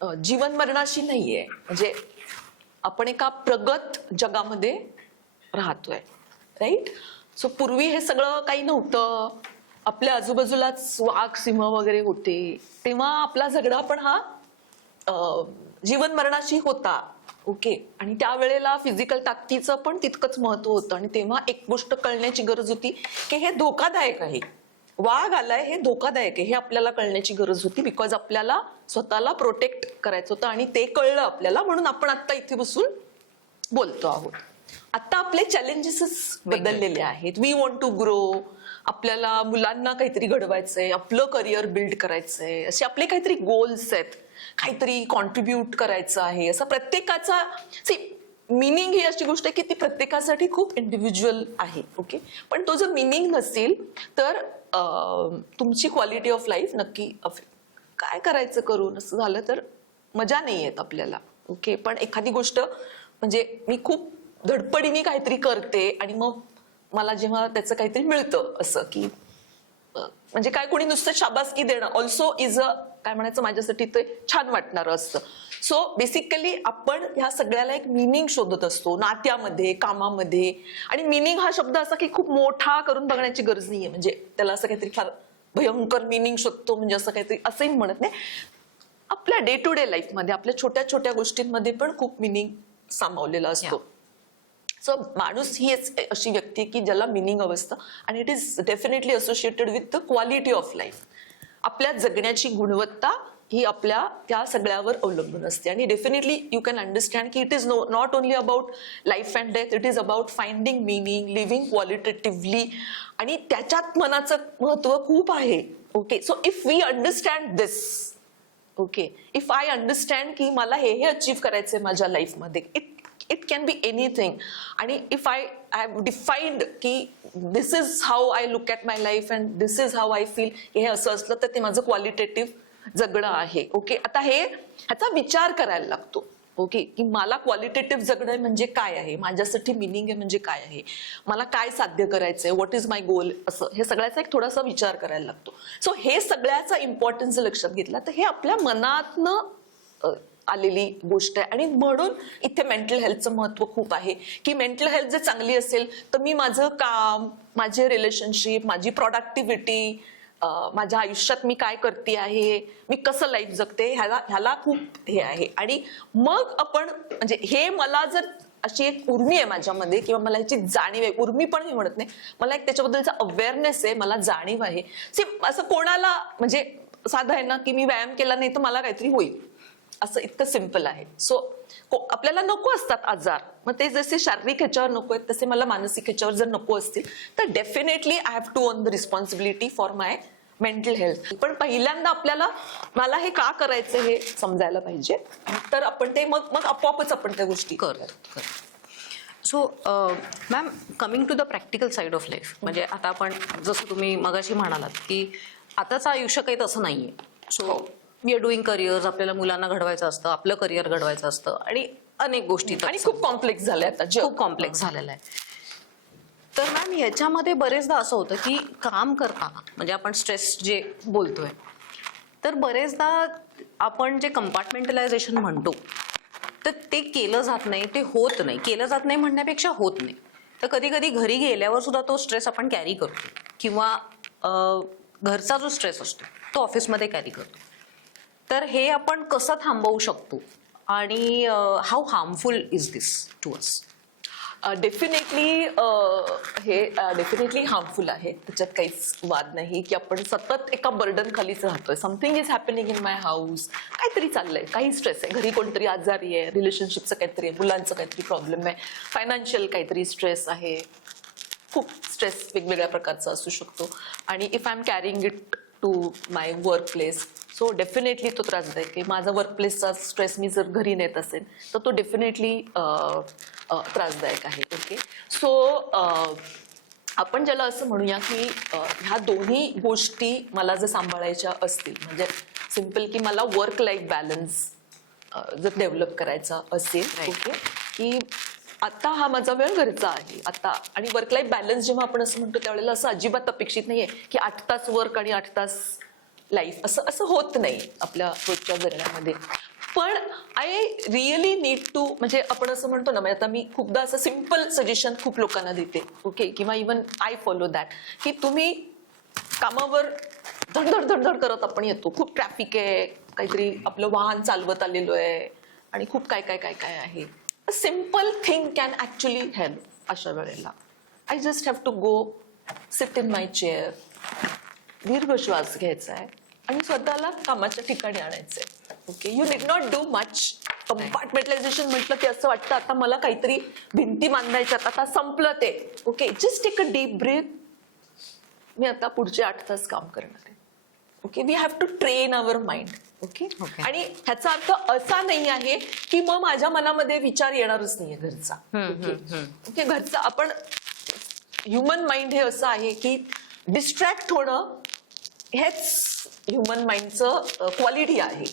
जीवन मरणाशी नाहीये. म्हणजे आपण एका प्रगत जगामध्ये राहतोय, राईट? सो पूर्वी हे सगळं काही नव्हतं, आपल्या आजूबाजूलाच वाघ, सिंह वगैरे होते, तेव्हा आपला झगडा पण हा जीवन मरणाशी होता. ओके. आणि त्यावेळेला फिजिकल ताकदीचं पण तितकंच महत्व होतं. आणि तेव्हा एक गोष्ट कळण्याची गरज होती की हे धोकादायक आहे, वाघ आलाय हे धोकादायक आहे, हे आपल्याला कळण्याची गरज होती. बिकॉज आपल्याला स्वतःला प्रोटेक्ट करायचं होतं आणि ते कळलं आपल्याला, म्हणून आपण आता इथे बसून बोलतो आहोत. आता आपले चॅलेंजेस बदललेले आहेत. We want to grow. आपल्याला मुलांना काहीतरी घडवायचंय, आपलं करिअर बिल्ड करायचंय, असे आपले काहीतरी गोल्स आहेत, काहीतरी कॉन्ट्रीब्यूट करायचं आहे. असं प्रत्येकाचा मिनिंग ही अशी गोष्ट आहे की ती प्रत्येकासाठी खूप इंडिव्हिज्युअल आहे. ओके. पण तो जर मिनिंग नसेल तर तुमची क्वालिटी ऑफ लाईफ नक्की काय करायचं करून असं झालं तर मजा नाही येत आपल्याला. ओके. पण एखादी गोष्ट म्हणजे मी खूप धडपडीने काहीतरी करते आणि मग मला जेव्हा त्याचं काहीतरी मिळतं असं की म्हणजे काय कोणी नुसतं शाबासकी देणं ऑल्सो इज काय म्हणायचं माझ्यासाठी ते छान वाटणारं असतं. सो बेसिकली आपण ह्या सगळ्याला एक मिनिंग शोधत असतो नात्यामध्ये, कामामध्ये. आणि मिनिंग हा शब्द असा की खूप मोठा करून बघण्याची गरज नाहीये, म्हणजे त्याला असं काहीतरी फार भयंकर मिनिंग शोधतो म्हणजे असं काहीतरी असंही म्हणत नाही. आपल्या डे टू डे लाईफमध्ये आपल्या छोट्या छोट्या गोष्टींमध्ये पण खूप मिनिंग सामावलेला असतो. सो माणूस ही अशी व्यक्ती आहे की ज्याला मिनिंग हवं असतं, आणि it is definitely associated with the quality of life. आपल्या जगण्याची गुणवत्ता ही आपल्या त्या सगळ्यावर अवलंबून असते. आणि डेफिनेटली यू कॅन अंडरस्टँड की it is not only about life and death, it is about finding meaning, living qualitatively. आणि त्याच्यात मनाचं महत्व खूप आहे. Okay. So if we understand this, okay, if I understand की मला हे अचीव्ह करायचंय माझ्या लाईफमध्ये, इट कॅन बी एनिथिंग. आणि इफ आय हॅव डिफाईन्ड की this is how I look at my life and this is how I feel, हे असं असलं तर ते माझं क्वालिटेटिव्ह जगणं आहे. ओके. आता ह्याचा विचार करायला लागतो. ओके. की मला क्वालिटेटिव्ह जगणं म्हणजे काय आहे, माझ्यासाठी मिनिंग आहे म्हणजे काय आहे, मला काय साध्य करायचंय, व्हॉट इज माय गोल, असं हे सगळ्याचा एक थोडासा विचार करायला लागतो. सो हे सगळ्याचा इम्पॉर्टन्स लक्षात घेतला तर हे आपल्या मनातनं आलेली गोष्ट आहे. आणि म्हणून इथे मेंटल हेल्थचं महत्व खूप आहे की मेंटल हेल्थ जर चांगली असेल तर मी माझं काम, माझे रिलेशनशिप, माझी प्रोडक्टिव्हिटी, माझ्या आयुष्यात मी काय करते आहे, मी कसं लाईफ जगते, ह्याला खूप हे आहे. आणि मग आपण म्हणजे हे मला जर अशी एक उर्मी आहे माझ्यामध्ये किंवा मला ह्याची जाणीव आहे, उर्मी पण मी म्हणत नाही, मला एक त्याच्याबद्दलचा अवेअरनेस आहे, मला जाणीव आहे. असं कोणाला म्हणजे साधं आहे ना की मी व्यायाम केला नाही तर मला काहीतरी होईल, असं इतकं सिम्पल आहे. सो आपल्याला नको असतात आजार, मग ते जसे शारीरिक ह्याच्यावर नको आहेत तसे मला मानसिक ह्याच्यावर जर नको असतील तर definitely I have to own the responsibility for my mental health. पण पहिल्यांदा आपल्याला मला हे का करायचं हे समजायला पाहिजे, तर आपण ते मग मग आपोआपच आपण त्या गोष्टी करतो. So ma'am, coming to the practical side of life, म्हणजे आता आपण जसं तुम्ही मगाशी म्हणालात की आताचं आयुष्य काही तसं नाहीये. So we are doing careers, आपल्याला मुलांना घडवायचं असतं, आपलं करिअर घडवायचं असतं आणि अनेक गोष्टी आणि खूप कॉम्प्लेक्स झाले आता खूप कॉम्प्लेक्स झालेलं आहे. तर मॅम ह्याच्यामध्ये बरेचदा असं होतं की काम करताना, म्हणजे आपण स्ट्रेस जे बोलतोय, तर बरेचदा आपण जे कंपार्टमेंटलायझेशन म्हणतो तर ते केलं जात नाही, ते होत नाही. केलं जात नाही म्हणण्यापेक्षा होत नाही. तर कधी कधी घरी गेल्यावर सुद्धा तो स्ट्रेस आपण कॅरी करतो, किंवा घरचा जो स्ट्रेस असतो तो ऑफिसमध्ये कॅरी करतो. तर हे आपण कसं थांबवू शकतो आणि how harmful is this to us? Definitely हे डेफिनेटली हार्मफुल आहे, त्याच्यात काहीच वाद नाही की आपण सतत एका बर्डन खालीच राहतोय. Something is happening in my house, काहीतरी चाललंय, काही स्ट्रेस आहे, घरी कोणतरी आजारी आहे, रिलेशनशिपचं काहीतरी आहे, मुलांचं काहीतरी प्रॉब्लेम आहे, फायनान्शियल काहीतरी स्ट्रेस आहे, खूप स्ट्रेस वेगवेगळ्या प्रकारचा असू शकतो. आणि if I am carrying it to my work place, so definitely तो त्रासदायक आहे. माझा वर्क प्लेसचा स्ट्रेस मी जर घरी नेत असेल तर तो डेफिनेटली त्रासदायक आहे. ओके, सो आपण ज्याला असं म्हणूया की ह्या दोन्ही गोष्टी मला जर सांभाळायच्या असतील, म्हणजे सिम्पल की मला वर्क लाईफ बॅलन्स जर डेव्हलप करायचा असेल, ओके, की आता हा माझा वेळ घरचा आहे आता, आणि वर्क लाईफ बॅलन्स जेव्हा आपण असं म्हणतो त्यावेळेला असं अजिबात अपेक्षित नाहीये की 8 तास वर्क आणि 8 तास लाईफ, असं होत नाही आपल्या रोजच्या जगण्यामध्ये. पण आय रिअली नीड टू, म्हणजे आपण असं म्हणतो ना, म्हणजे आता मी खूपदा असं सिम्पल सजेशन खूप लोकांना देते, ओके, किंवा इवन आय फॉलो दॅट, की तुम्ही कामावर धडधड धडधड करत आपण येतो, खूप ट्रॅफिक आहे, काहीतरी आपलं वाहन चालवत आलेलो आहे आणि खूप काय काय काय काय आहे. A simple thing can actually help अशा वेळेला. I just have to go sit in my chair, दीर्घ श्वास घ्यायचा आहे आणि स्वतःला कामाच्या ठिकाणी आणायचंय. Okay, you need not do much. Compartmentalization म्हटलं की असं वाटतं आता मला काहीतरी भिंती बांधायच्यात, आता संपलं ते. Okay, just take a deep breath. मी आता पुढचे 8 तास काम करणार आहे. Okay, we have to train our mind. Okay, आणि ह्याचा अर्थ असा नाही आहे की मग माझ्या मनामध्ये विचार येणारच नाहीये घरचा. ओके, घरचा आपण ह्युमन माइंड हे असं आहे की डिस्ट्रॅक्ट होणं हेच ह्युमन माइंडचं क्वालिटी आहे.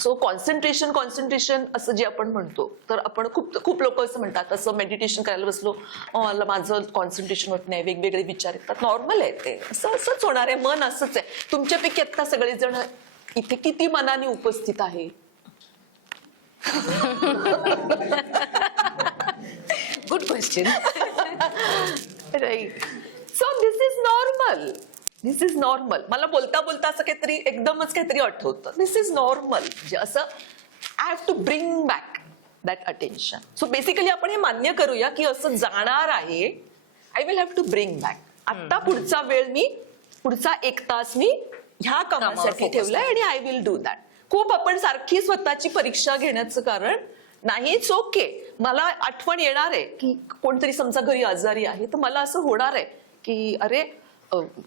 सो कॉन्सन्ट्रेशन असं जे आपण म्हणतो, तर आपण खूप लोक असं म्हणतात, असं मेडिटेशन करायला बसलो मला माझं कॉन्सन्ट्रेशन होत नाही, वेगवेगळे विचार येतात. नॉर्मल आहे ते, असंच होणार आहे, मन असंच आहे. तुमच्यापैकी आता सगळेजण इथे किती मनाने उपस्थित आहे? Good question. Right. So this is normal. मला बोलता बोलता असं काहीतरी एकदमच काहीतरी आठवतं. This is normal. म्हणजे असं I have to bring back that attention. So basically आपण हे मान्य करूया की असं जाणार आहे. I will have to bring back. आता पुढचा वेळ मी, पुढचा 1 तास मी ह्या कामासाठी ठेवलाय आणि आय विल डू दॅट. खूप आपण सारखी स्वतःची परीक्षा घेण्याचं कारण नाही. It's okay. मला आठवण येणार आहे की कोणतरी समजा घरी आजारी आहे, तर मला असं होणार आहे की अरे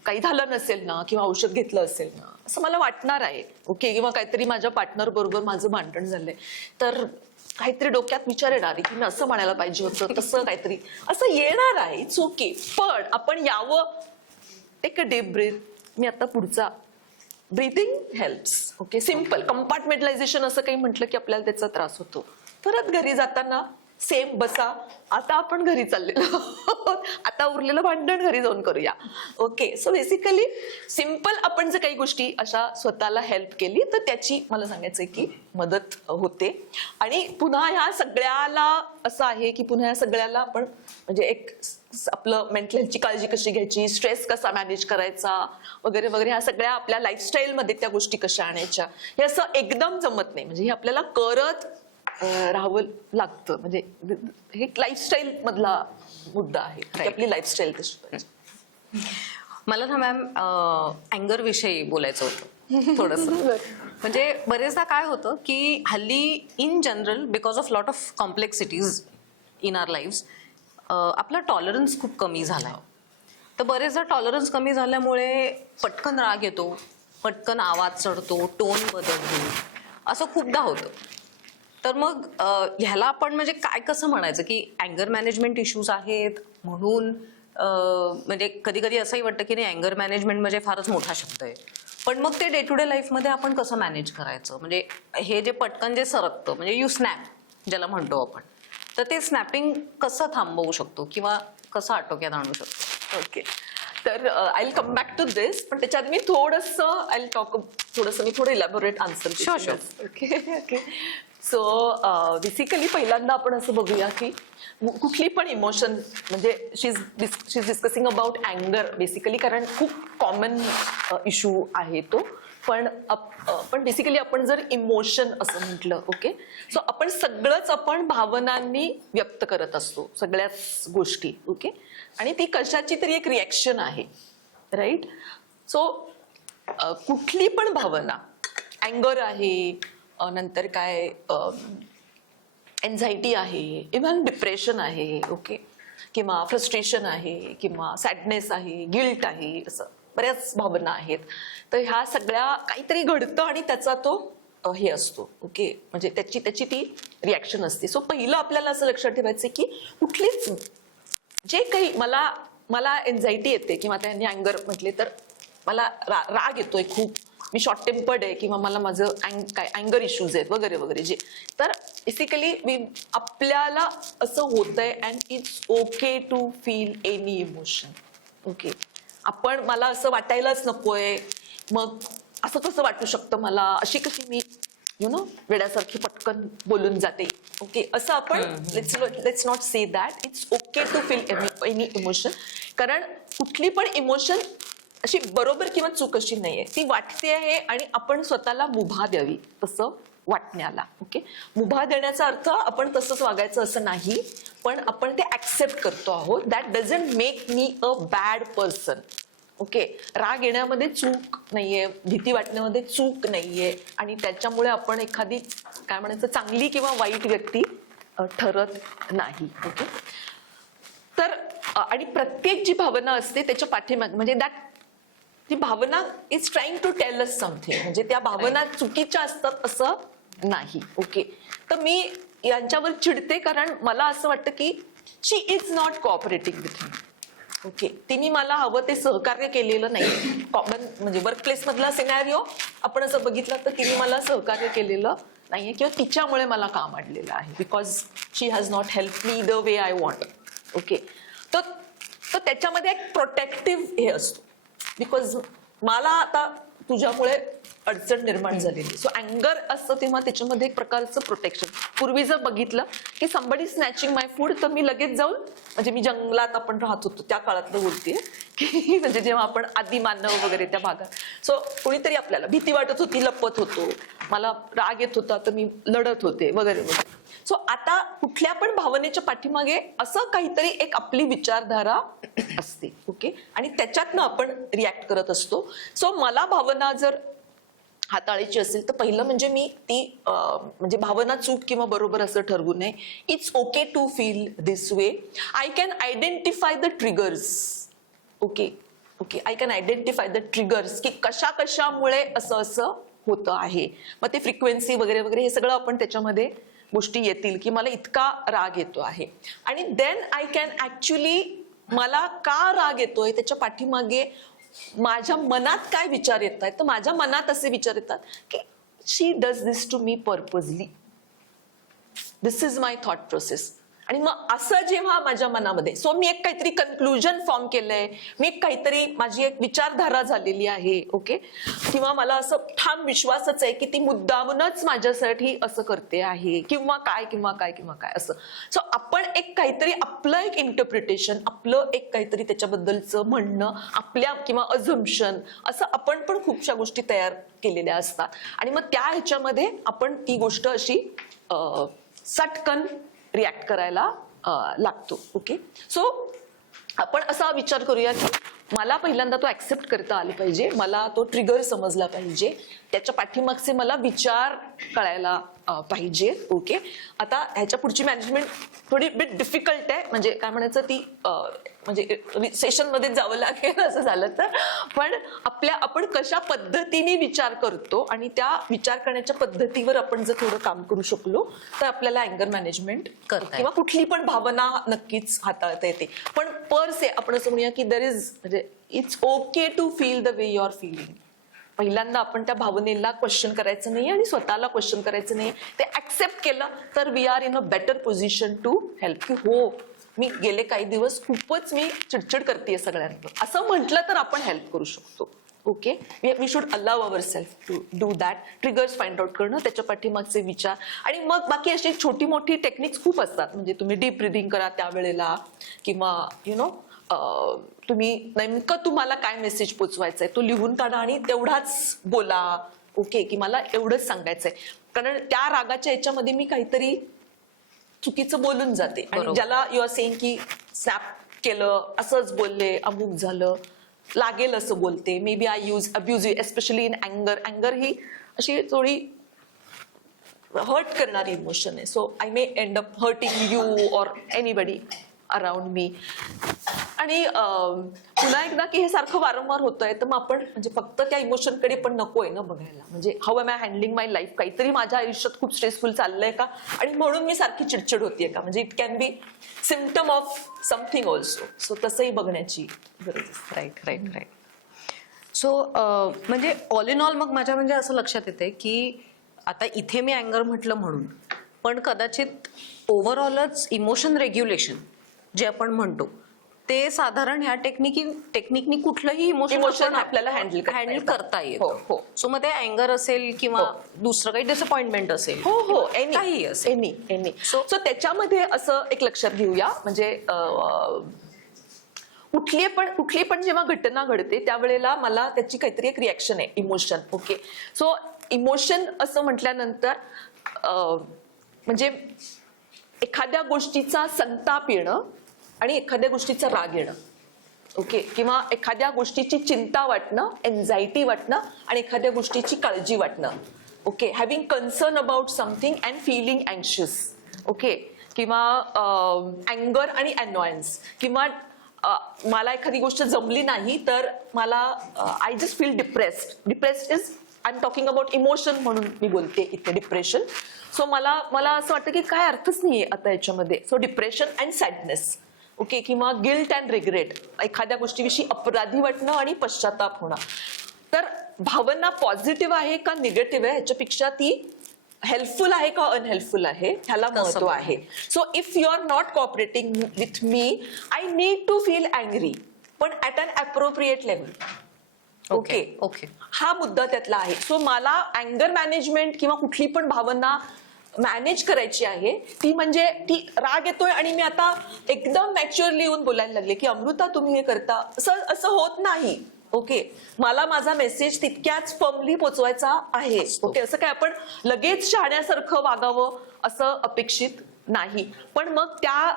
काही झालं नसेल ना, किंवा औषध घेतलं असेल ना, असं मला वाटणार आहे. ओके, किंवा काहीतरी माझ्या पार्टनर बरोबर माझं भांडण झालंय, तर काहीतरी डोक्यात विचार येणार आहे की मी असं म्हणायला पाहिजे होतं, तसं काहीतरी असं येणार आहे. It's okay. पण आपण यावं, टेक अ डीप ब्रीथ. मी आता पुढचा breathing helps. Okay, simple. Compartmentalization असं काही म्हटलं की आपल्याला त्याचा त्रास होतो. परत घरी जाताना सेम बसा. आता आपण घरी चाललेलो, आता उरलेलं भांडण घरी जाऊन करूया. ओके, सो बेसिकली सिम्पल आपण जर काही गोष्टी अशा स्वतःला हेल्प केली तर त्याची मला सांगायचंय की मदत होते. आणि पुन्हा ह्या सगळ्याला असं आहे की पुन्हा ह्या सगळ्याला आपण म्हणजे एक आपलं मेंटल हेल्थची काळजी कशी घ्यायची, स्ट्रेस कसा मॅनेज करायचा वगैरे वगैरे, ह्या सगळ्या आपल्या लाईफस्टाईलमध्ये त्या गोष्टी कशा आणायच्या, हे असं एकदम जमत नाही. म्हणजे हे आपल्याला करत राहावं लागतं. म्हणजे हे लाईफस्टाईल मधला मुद्दा आहे की आपली लाईफस्टाईल कशी पाहिजे. मला ना मॅम अँगर विषयी बोलायचं होतं थोडंसं. म्हणजे बरेचदा काय होतं की हल्ली in general because of lot of complexities in our lives आपला टॉलरन्स खूप कमी झालाय. तर बरेचदा टॉलरन्स कमी झाल्यामुळे पटकन राग येतो, पटकन आवाज चढतो, टोन बदलतो, असं खूपदा होतं. तर मग ह्याला आपण म्हणजे काय कसं म्हणायचं की अँगर मॅनेजमेंट इश्यूज आहेत म्हणून म्हणजे कधी कधी असंही वाटतं की नाही अँगर मॅनेजमेंट म्हणजे फारच मोठा शब्द आहे, पण मग ते डे टू डे लाईफमध्ये आपण कसं मॅनेज करायचं. म्हणजे हे जे पटकन जे सरकतं म्हणजे यू स्नॅप ज्याला म्हणतो आपण, तर ते स्नॅपिंग कसं थांबवू शकतो किंवा कसं आटोक्यात आणू शकतो. ओके, तर I will come back to this, पण त्याच्यात मी थोडंसं आय टॉक मी थोडं elaborate answer. Sure. Okay okay. So basically पहिल्यांदा आपण असं बघूया की कुठली पण इमोशन म्हणजे शी इज डिस्कसिंग अबाउट अँगर बेसिकली, कारण खूप कॉमन इश्यू आहे तो. पण बेसिकली आपण जर इमोशन असं म्हटलं, ओके, सो आपण सगळंच आपण भावनांनी व्यक्त करत असतो, सगळ्याच गोष्टी, ओके, आणि ती कशाची तरी एक रिॲक्शन आहे, राईट. सो कुठली पण भावना, अँगर आहे, नंतर काय एन्झायटी आहे, इव्हन डिप्रेशन आहे, ओके, किंवा फ्रस्ट्रेशन आहे, किंवा सॅडनेस आहे, गिल्ट आहे, असं बऱ्याच भावना आहेत. तर ह्या सगळ्या काहीतरी घडतं आणि त्याचा तो हे असतो, ओके, म्हणजे त्याची ती रिॲक्शन असते. सो पहिलं आपल्याला असं लक्षात ठेवायचं की कुठलीच जे काही मला एन्झायटी येते किंवा त्यांनी अँगर म्हटले तर मला राग येतोय खूप, मी शॉर्ट टेम्पर्ड आहे, किंवा मला माझं अँगर इश्यूज आहेत वगैरे वगैरे जे, तर बेसिकली आपल्याला असं होतंय and it's okay to feel any emotion, okay. आपण मला असं वाटायलाच नकोय, मग असं कसं वाटू शकतं मला, अशी कशी मी वेड्यासारखी पटकन बोलून जाते, ओके, असं आपण let's not say that. It's okay to feel any emotion, कारण कुठली पण इमोशन अशी बरोबर किंवा चूक अशी नाहीये, ती वाटते आहे आणि आपण स्वतःला मुभा द्यावी तसं वाटण्याला, ओके. मुभा देण्याचा अर्थ आपण तसंच वागायचं असं नाही, पण आपण ते ऍक्सेप्ट करतो आहोत. That doesn't make me a bad person, okay. राग येण्यामध्ये चूक नाहीये, भीती वाटण्यामध्ये चूक नाहीये, आणि त्याच्यामुळे आपण एखादी काय म्हणायचं चांगली किंवा वाईट व्यक्ती ठरत नाही, ओके. तर आणि प्रत्येक जी भावना असते त्याच्या पाठीमागे म्हणजे ती भावना is trying to tell us something, म्हणजे त्या भावना चुकीच्या असतात असं नाही, ओके. तर मी यांच्यावर चिडते कारण मला असं वाटतं की she is not cooperating with me, okay. तिने मला हवं ते सहकार्य केलेलं नाही. कॉमन म्हणजे वर्कप्लेस मधला सिनॅरिओ आपण असं बघितलं तर तिने मला सहकार्य केलेलं नाहीये, किंवा तिच्यामुळे मला काम अडलेलं आहे, because she has not help me the way I want, okay. तर त्याच्यामध्ये एक प्रोटेक्टिव्ह हे असतो, बिकॉज मला आता तुझ्यामुळे अडचण निर्माण झालेली. सो अँगर असतं तेव्हा त्याच्यामध्ये एक प्रकारचं प्रोटेक्शन. पूर्वी जर बघितलं की समबडी स्नॅचिंग माय फूड, तर मी लगेच जाऊन, म्हणजे मी जंगलात आपण राहत होतो त्या काळातलं बोलतेय की म्हणजे जेव्हा आपण आदी मानव वगैरे त्या भागात, सो कोणीतरी आपल्याला भीती वाटत होती, लपत होतो, मला राग येत होता तर मी लढत होते वगैरे वगैरे. सो आता कुठल्या पण भावनेच्या पाठीमागे असं काहीतरी एक आपली विचारधारा असते, ओके, आणि त्याच्यातनं आपण रिॲक्ट करत असतो. सो मला भावना जर हाताळायची असेल तर पहिलं म्हणजे मी ती म्हणजे भावना चूक किंवा बरोबर असं ठरवू नये. It's okay to feel this way. I can identify the triggers, okay okay, I can identify the triggers की कशामुळे असं होतं आहे. मग ते फ्रिक्वेन्सी वगैरे वगैरे हे सगळं आपण त्याच्यामध्ये गोष्टी येतील की मला इतका राग येतो आहे, आणि देन आय कॅन ऍक्च्युली मला का राग येतोय त्याच्या पाठीमागे माझ्या मनात काय विचार येत आहेत. तर माझ्या मनात असे विचार येतात की she does this to me purposely, this is my thought process. आणि मग असं जेव्हा माझ्या मनामध्ये, सो मी एक काहीतरी कन्क्लुजन फॉर्म केलंय, मी एक काहीतरी माझी एक विचारधारा झालेली आहे, ओके, किंवा मला असं ठाम विश्वासच आहे की ती मुद्दामूनच माझ्यासाठी असं करते आहे, किंवा काय असं. सो आपण एक काहीतरी आपलं एक इंटरप्रिटेशन, आपलं एक काहीतरी त्याच्याबद्दलचं म्हणणं, आपल्या किंवा अझम्पशन, असं आपण पण खूपशा गोष्टी तयार केलेल्या असतात, आणि मग त्या ह्याच्यामध्ये आपण ती गोष्ट अशी सटकन रिॲक्ट करायला लागतो, ओके. सो आपण असा विचार करूया की मला पहिल्यांदा तो ऍक्सेप्ट करता आला पाहिजे, मला तो ट्रिगर समजला पाहिजे, त्याच्या पाठीमागचे मला विचार कळायला पाहिजे. ओके, आता ह्याच्या पुढची मॅनेजमेंट थोडी बिट डिफिकल्ट आहे, म्हणजे काय म्हणायचं ती म्हणजे सेशन मध्ये जावं लागेल असं झालं तर. पण आपण कशा पद्धतीने विचार करतो आणि त्या विचार करण्याच्या पद्धतीवर आपण जर थोडं काम करू शकलो तर आपल्याला अँगर मॅनेजमेंट किंवा कुठली पण भावना नक्कीच हाताळता येते. पण पर से आपण असं म्हणूया की देर इज म्हणजे it's okay to feel the way you are feeling. पहिल्यांदा आपण त्या भावनेला क्वेश्चन करायचं नाही आणि स्वतःला क्वेश्चन करायचं नाही. ते ऍक्सेप्ट केलं तर we are in a better position to help. की हो, मी गेले काही दिवस खूपच मी चिडचिड करते सगळ्यांवर, असं म्हटलं तर आपण हेल्प करू शकतो. Okay, we should allow our self to do that. Triggers find out करणं, त्याच्या पाठीमागचे विचार, आणि मग बाकी अशी छोटी मोठी टेक्निक्स खूप असतात. म्हणजे तुम्ही डीप ब्रिदिंग करा त्यावेळेला, किंवा तुम्ही नेमकं तुम्हाला काय मेसेज पोचवायचा आहे तो लिहून काढा आणि तेवढाच बोला. ओके, की मला एवढंच सांगायचंय, कारण त्या रागाच्या याच्यामध्ये मी काहीतरी चुकीचं बोलून जाते. आणि ज्याला यू आर सेइंग की स्नॅप केलं, असंच बोलले, अमुक झालं, लागेल असं बोलते. May B I use अब्युजिव्ह, especially in अँगर. अँगर ही अशी थोडी हर्ट करणारी इमोशन आहे. So I may end up hurting you or anybody around me. आणि पुन्हा एकदा की हे सारखं वारंवार होतंय, तर मग आपण म्हणजे फक्त त्या इमोशनकडे पण नकोय ना बघायला. म्हणजे how am I handling my life, काहीतरी माझ्या आयुष्यात खूप स्ट्रेसफुल चाललंय का, आणि म्हणून मी सारखी चिडचिड होतीये का. म्हणजे it can B symptom of something also. So तसंही बघण्याची गरज आहे. राईट. सो म्हणजे ऑल इन ऑल मग माझ्या म्हणजे असं लक्षात येते की आता इथे मी अँगर म्हटलं म्हणून, पण कदाचित ओव्हरऑलच इमोशन रेग्युलेशन जे आपण म्हणतो ते साधारण ह्या टेक्निकनी कुठलंही इमोशन आपल्याला हँडल करता येतं. सो मग ते अँगर असेल किंवा दुसरं काही डिसअपॉइंटमेंट असेल, काही असेल, एनी. सो त्याच्यामध्ये असं एक लक्षात घेऊया, म्हणजे कुठली पण जेव्हा घटना घडते त्यावेळेला मला त्याची काहीतरी एक रिॲक्शन आहे, इमोशन. ओके, सो इमोशन असं म्हटल्यानंतर म्हणजे एखाद्या गोष्टीचा संताप येणं आणि एखाद्या गोष्टीचा राग येणं. ओके, किंवा एखाद्या गोष्टीची चिंता वाटणं, एन्झायटी वाटणं, आणि एखाद्या गोष्टीची काळजी वाटणं. Okay, having concern about something and feeling anxious. Okay, किंवा अँगर आणि अनॉयन्स, किंवा मला एखादी गोष्ट जमली नाही तर मला I just feel depressed is I am talking about emotion म्हणून मी बोलते इथे डिप्रेशन. सो मला असं वाटतं की काय अर्थच नाहीये आता याच्यामध्ये. So depression and sadness. Okay, किंवा गिल्ट अँड रिग्रेट, एखाद्या गोष्टीविषयी अपराधी वाटणं आणि पश्चाताप होणं. तर भावना पॉझिटिव्ह आहे का निगेटिव्ह आहे ह्याच्यापेक्षा ती हेल्पफुल आहे का अनहेल्पफुल आहे ह्याला महत्व आहे. So if you are not cooperating with me, I need to feel angry, पण at an appropriate level. Okay, हा मुद्दा त्यातला आहे. सो मला अँगर मॅनेजमेंट किंवा कुठली पण भावना मॅनेज करायची आहे, ती म्हणजे ती राग येतोय आणि मी आता एकदम मॅच्युअरली येऊन बोलायला लागले की अमृता तुम्ही हे करता, असं होत नाही. ओके, मला माझा मेसेज तितक्याच फर्मली पोचवायचा आहे. ओके, असं काय आपण लगेच शहाण्यासारखं वागावं असं अपेक्षित नाही. पण मग त्या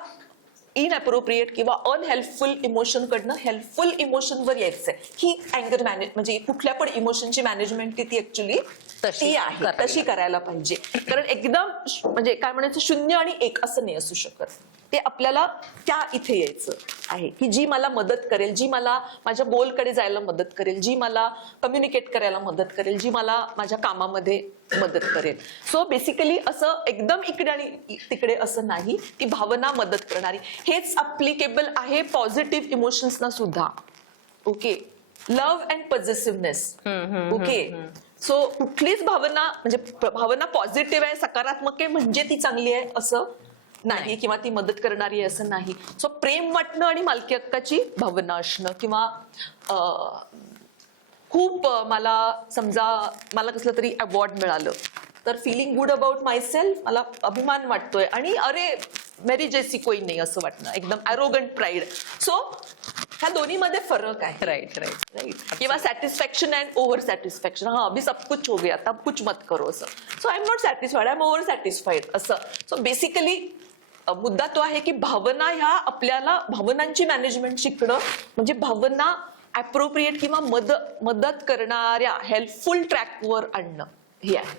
इनअप्रोप्रिएट किंवा अनहेल्पफुल इमोशन कडनं हेल्पफुल इमोशनवर यायचंय. ही अँगर मॅनेज म्हणजे कुठल्या पण इमोशनची मॅनेजमेंट ती ऍक्च्युली ती आहे, तशी करायला पाहिजे. कारण एकदम म्हणजे काय म्हणायचं 0 आणि 1 असं नाही असू शकत. ते आपल्याला त्या इथे यायचं आहे की जी मला मदत करेल, जी मला माझ्या गोलकडे जायला मदत करेल, जी मला कम्युनिकेट करायला मदत करेल, जी मला माझ्या कामामध्ये मदत करेल. सो बेसिकली असं एकदम इकडे आणि तिकडे असं नाही, ती भावना मदत करणारी. हेच अप्लिकेबल आहे पॉझिटिव्ह इमोशन्सना सुद्धा. Okay, love and positiveness. Okay, so कुठलीच भावना म्हणजे भावना पॉझिटिव्ह आहे, सकारात्मक आहे म्हणजे ती चांगली आहे असं नाही, किंवा ती मदत करणारी आहे असं नाही. सो प्रेम वाटणं आणि मालकी हक्काची भावना असणं, किंवा खूप मला कसलं तरी अवॉर्ड मिळालं तर feeling good about my self, मला अभिमान वाटतोय आणि अरे मेरी जैसी कोई नाही असं वाटणं, एकदम ॲरोगंट प्राईड. सो ह्या दोन्हीमध्ये फरक आहे. राईट. किंवा सॅटिस्फॅक्शन अँड ओव्हर सॅटिस्फॅक्शन. हा अभी सब कुछ हो गया, तब कुछ मत करो असं. So I am not satisfied, I am over satisfied असं. सो बेसिकली मुद्दा तो आहे की भावना ह्या आपल्याला भावनांची मॅनेजमेंट शिकणं म्हणजे भावना ऍप्रोप्रिएट किंवा मदत करणाऱ्या हेल्पफुल ट्रॅकवर आणणं हे आहे.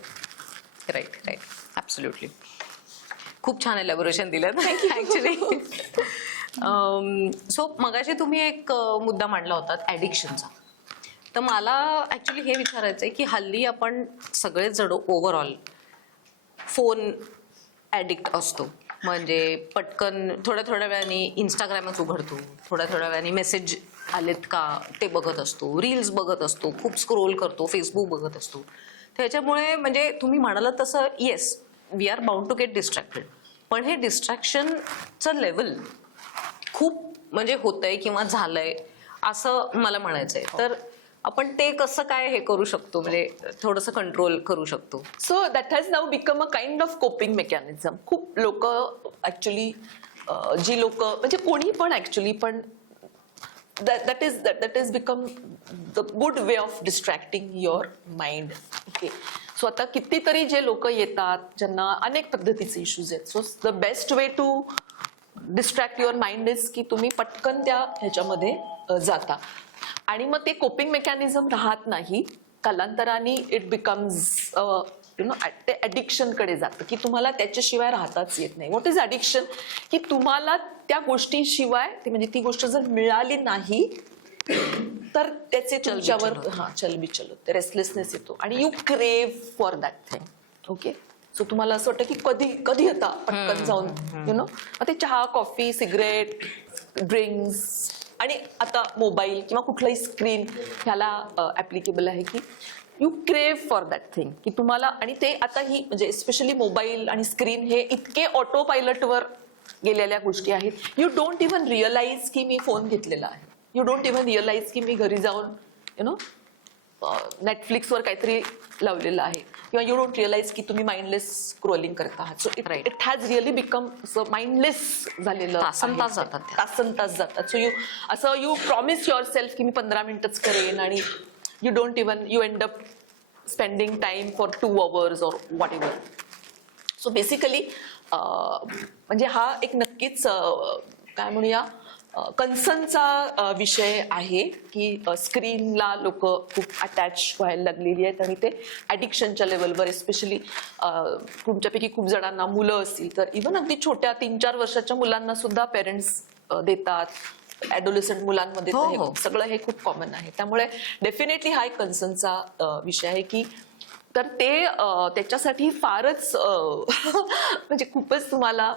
Right absolutely. खूप छान एलॅबोरेशन दिलं ॲक्च्युली. सो मगाशी तुम्ही एक मुद्दा मांडला होता ॲडिक्शनचा. तर मला ॲक्च्युली हे विचारायचं आहे की हल्ली आपण सगळेच जण ओव्हरऑल फोन ॲडिक्ट असतो. म्हणजे पटकन थोड्या वेळाने इंस्टाग्रामच उघडतो, थोड्या वेळाने मेसेज आलेत का ते बघत असतो, रील्स बघत असतो, खूप स्क्रोल करतो, फेसबुक बघत असतो. त्याच्यामुळे म्हणजे तुम्ही म्हणालात तसं yes we are bound to get distracted. पण हे डिस्ट्रॅक्शनचं लेवल खूप म्हणजे होतंय किंवा झालंय असं मला म्हणायचंय. तर आपण ते कसं काय हे करू शकतो, म्हणजे थोडंसं कंट्रोल करू शकतो? So that has now become a kind of coping mechanism. खूप लोक ऍक्च्युली जी लोक म्हणजे कोणी पण ऍक्च्युली पण that is become the good way of distracting your mind. Okay, so आता कितीतरी जे लोक येतात ज्यांना अनेक पद्धतीचे इश्यूज आहेत. So the best way to distract your mind is की तुम्ही पटकन त्या ह्याच्यामध्ये जाता आणि मग ते कोपिंग मेकॅनिझम राहत नाही. कालांतराने इट बिकम्स ते ॲडिक्शनकडे जातं की तुम्हाला त्याच्याशिवाय राहताच येत नाही. What is addiction? की तुम्हाला त्या गोष्टीशिवाय म्हणजे ती गोष्ट जर मिळाली नाही तर त्याचे तुमच्यावर चलबिचल होते, रेस्टलेसनेस येतो आणि यू क्रेव for that thing. Okay, so तुम्हाला असं वाटतं की कधी आता पटकन जाऊन मग ते चहा, कॉफी, सिगरेट, ड्रिंक्स आणि आता मोबाईल किंवा कुठलाही स्क्रीन ह्याला ऍप्लिकेबल आहे की यू क्रेव फॉर दॅट थिंग की तुम्हाला. आणि ते आता ही म्हणजे स्पेशली मोबाईल आणि स्क्रीन हे इतके ऑटो पायलटवर गेलेल्या गोष्टी आहेत. यू डोंट इव्हन रिअलाइज की मी फोन घेतलेला आहे. यू डोंट इव्हन रिअलाइज की मी घरी जाऊन नेटफ्लिक्सवर काहीतरी लावलेलं आहे किंवा यू डोंट रिअलाइज की तुम्ही माइंडलेस स्क्रोलिंग करत आहात. So it has really become mindless झालेलं. तासन-तास जातात. So you promise your self की मी 15 मिनिटच करेन आणि you don't even, you end up spending time for 2 hours or whatever. So basically म्हणजे हा एक नक्कीच काय म्हणूया कन्सर्नचा विषय आहे की स्क्रीनला लोक खूप अटॅच व्हायला लागलेली आहेत आणि ते ॲडिक्शनच्या लेवलवर स्पेशली तुमच्यापैकी खूप जणांना मुलं असतील तर इव्हन अगदी छोट्या 3-4 वर्षाच्या मुलांना सुद्धा पेरेंट्स देतात. ॲडोलेसंट मुलांमध्ये सगळं हे खूप कॉमन आहे. त्यामुळे डेफिनेटली हा एक कन्सर्नचा विषय आहे की तर ते त्याच्यासाठी फारच म्हणजे खूपच तुम्हाला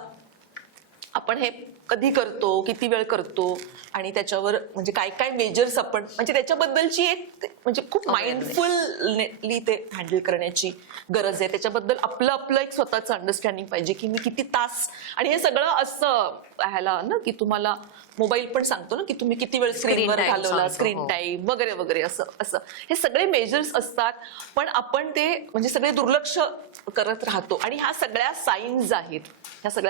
आपण हे कधी करतो, किती वेळ करतो आणि त्याच्यावर म्हणजे काय काय मेजर्स आपण म्हणजे त्याच्याबद्दलची एक म्हणजे खूप माइंडफुल्ली ते हँडल करण्याची गरज आहे. त्याच्याबद्दल आपलं एक स्वतःचं अंडरस्टँडिंग पाहिजे की मी किती तास. आणि हे सगळं असं आहे ना की तुम्हाला मोबाईल पण सांगतो ना की तुम्ही किती वेळ स्क्रीनवर घालवला, स्क्रीन टाईम वगैरे वगैरे असं हे सगळे मेजर्स असतात. पण आपण ते म्हणजे सगळे दुर्लक्ष करत राहतो आणि ह्या सगळ्या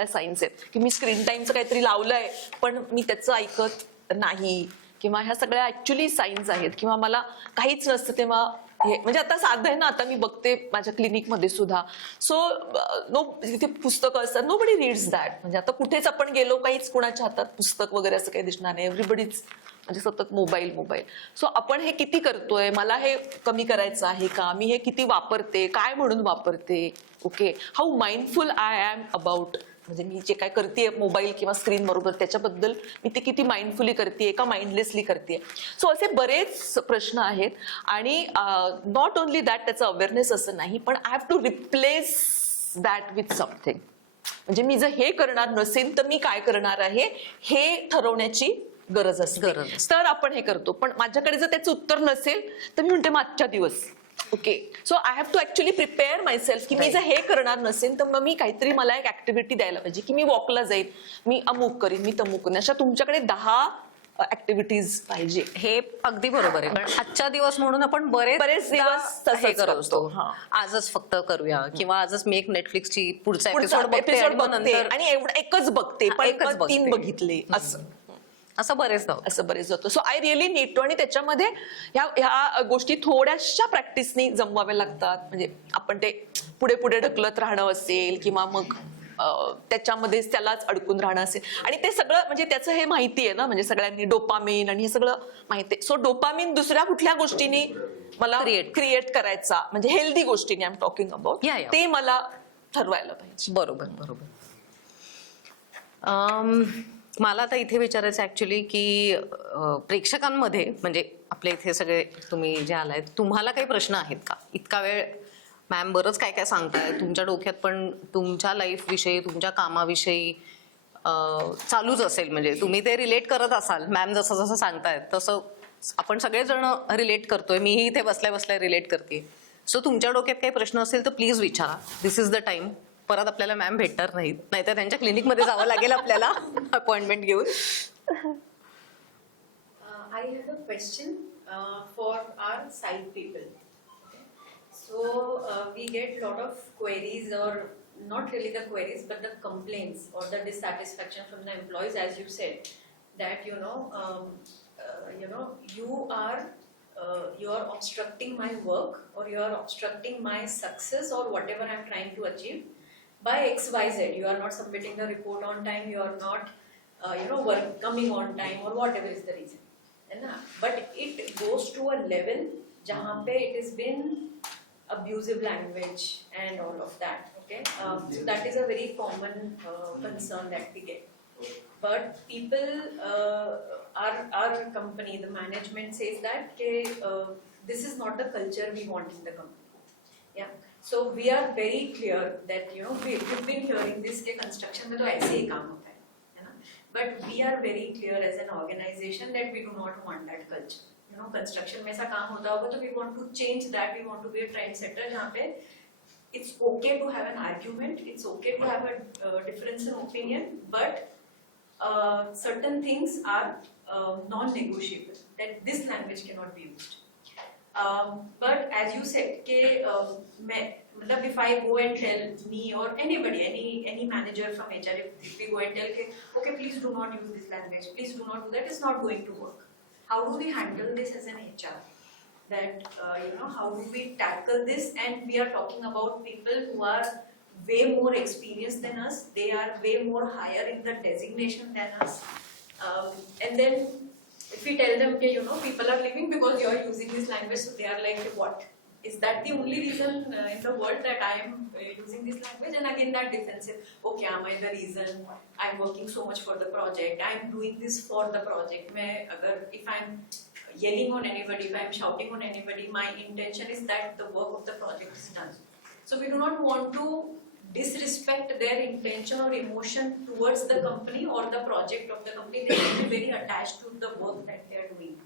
साईन्स आहेत की मी स्क्रीन टाईमचं काहीतरी लावलंय पण मी त्याचं ऐकत नाही किंवा ह्या सगळ्या ऍक्च्युली साईन्स आहेत किंवा मला काहीच नसतं तेव्हा हे म्हणजे आता साधं आहे ना. आता मी बघते माझ्या क्लिनिकमध्ये सुद्धा. सो तिथे पुस्तकं असतात. Nobody reads that. म्हणजे आता कुठेच आपण गेलो काहीच कुणाच्या हातात पुस्तक वगैरे असं काही दिसणार नाही. एव्हरीबडीज म्हणजे सतत मोबाईल. सो आपण हे किती करतोय, मला हे कमी करायचं आहे का, मी हे किती वापरते, काय म्हणून वापरते. Okay, how mindful I am about म्हणजे मी जे काय करते मोबाईल किंवा स्क्रीन बरोबर त्याच्याबद्दल मी ते किती माइंडफुली करते का माइंडलेसली करते. सो असे बरेच प्रश्न आहेत आणि नॉट ओनली दॅट त्याचं अवेअरनेस असं नाही पण I have to replace that with something. म्हणजे मी जर हे करणार नसेल तर मी काय करणार आहे हे ठरवण्याची गरज असते. तर आपण हे करतो. पण माझ्याकडे जर त्याचं उत्तर नसेल तर मी म्हणते मागच्या दिवस. Okay, so I have to actually prepare my self की मी जर हे करणार नसेल तर मग मी काहीतरी मला एक ऍक्टिव्हिटी द्यायला पाहिजे की मी वॉकला जाईल, मी अमुक करीन, मी तमुक करीन. अशा तुमच्याकडे 10 ऍक्टिव्हिटीज पाहिजे. हे अगदी बरोबर आहे. कारण आजचा दिवस म्हणून आपण बरेच दिवस हे करतो. आजच फक्त करूया किंवा आजच मी एक नेटफ्लिक्सची पुढचा एपिसोड बघते आणि एकच बघते पण 3 बघितले असं बरेच जातं. So I really need to. आणि त्याच्यामध्ये ह्या गोष्टी थोड्याशा प्रॅक्टिसनी जमवाव्या लागतात. म्हणजे आपण ते पुढे ढकलत राहणं असेल किंवा मग त्याच्यामध्येच त्यालाच अडकून राहणं असेल आणि ते सगळं म्हणजे त्याचं हे माहिती आहे ना, म्हणजे सगळ्यांनी डोपामिन आणि हे सगळं माहिती आहे. सो डोपामिन दुसऱ्या कुठल्या गोष्टींनी मला क्रिएट करायचा, म्हणजे हेल्दी गोष्टींनी आय एम टॉकिंग अबाउट, ते मला ठरवायला पाहिजे. बरोबर बरोबर. मला आता इथे विचारायचं ऍक्च्युली की प्रेक्षकांमध्ये म्हणजे आपल्या इथे सगळे तुम्ही जे आलाय, तुम्हाला काही प्रश्न आहेत का? इतका वेळ मॅम बरंच काय काय सांगताय, तुमच्या डोक्यात पण तुमच्या लाईफ विषयी, तुमच्या कामाविषयी चालूच असेल, म्हणजे तुम्ही ते रिलेट करत असाल. मॅम जसं जसं सांगतायत तसं आपण सगळेजण रिलेट करतोय, मीही इथे बसल्या बसल्या रिलेट करते. सो तुमच्या डोक्यात काही प्रश्न असेल तर प्लीज विचारा. दिस इज द टाइम. परत आपल्याला मॅम भेटणार नाहीत, नाहीतर त्यांच्या क्लिनिकमध्ये जावं लागेल आपल्याला अपॉइंटमेंट घेऊन. I have a question for our side people. Okay. So we get lot of queries, or not really the queries, but the complaints or the dissatisfaction from the employees, as you said, that you are obstructing my work, or you are obstructing my success, or whatever I'm trying to achieve by XYZ. You are not submitting the report on time, you are not coming on time, or whatever is the reason. But it goes to a level jahan pe it has been abusive language and all of that. Okay, so that is a very common concern that we get. But people, our company, the management says that this is not the culture we want in the company. Yeah. So we are very clear that we've been hearing this कि construction में तो ऐसे ही काम होता है ना. But we are very clear as an organization that we do not want that culture. Construction में ऐसा काम होता होगा तो we want to change that. We want to be a trendsetter जहाँ पे it's okay to have an argument, it's okay to have a difference in opinion, but certain things are non-negotiable. That this language cannot be used. But as you said, if I go and tell me or anybody, any manager from HR, if we go and tell, okay, please do not use this language, please do not do that, it's not going to work. How do we handle this as an HR? That how do we tackle this? And we are talking about people who are way more experienced than us. They are way more higher in the designation than us. And then if we tell them that people are leaving because you are using this language, so they are like, what? Is that the only reason in the world that I am using this language? And again that defensive, okay, am I the reason? I am working so much for the project, I am doing this for the project. If I am yelling on anybody, if I am shouting on anybody, my intention is that the work of the project is done. So we do not want to disrespect their intention or emotion towards the company or the project of the company. They will be very attached to the work that they are doing.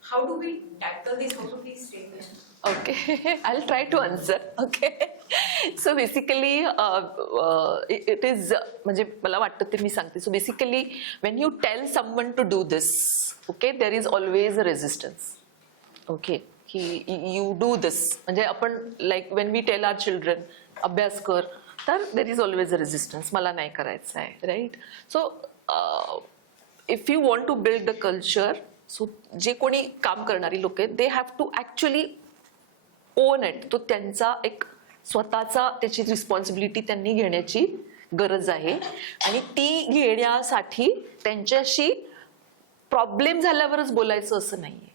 How do we tackle this? How do we stay there? Okay, I'll try to answer. Okay, so basically it is म्हणजे मला वाटतं ते मी सांगते. So basically when you tell someone to do this, okay, there is always a resistance. Okay, you do this, म्हणजे आपण like when we tell our children अभ्यास कर, तर there is always a resistance. मला नाही करायचं आहे, right? So if you want to build the culture, so जे कोणी काम करणारी लोक आहेत, they have to actually own it. तो त्यांचा एक स्वतःचा त्याची रिस्पॉन्सिबिलिटी त्यांनी घेण्याची गरज आहे, आणि ती घेण्यासाठी त्यांच्याशी प्रॉब्लेम झाल्यावरच बोलायचं असं नाहीये.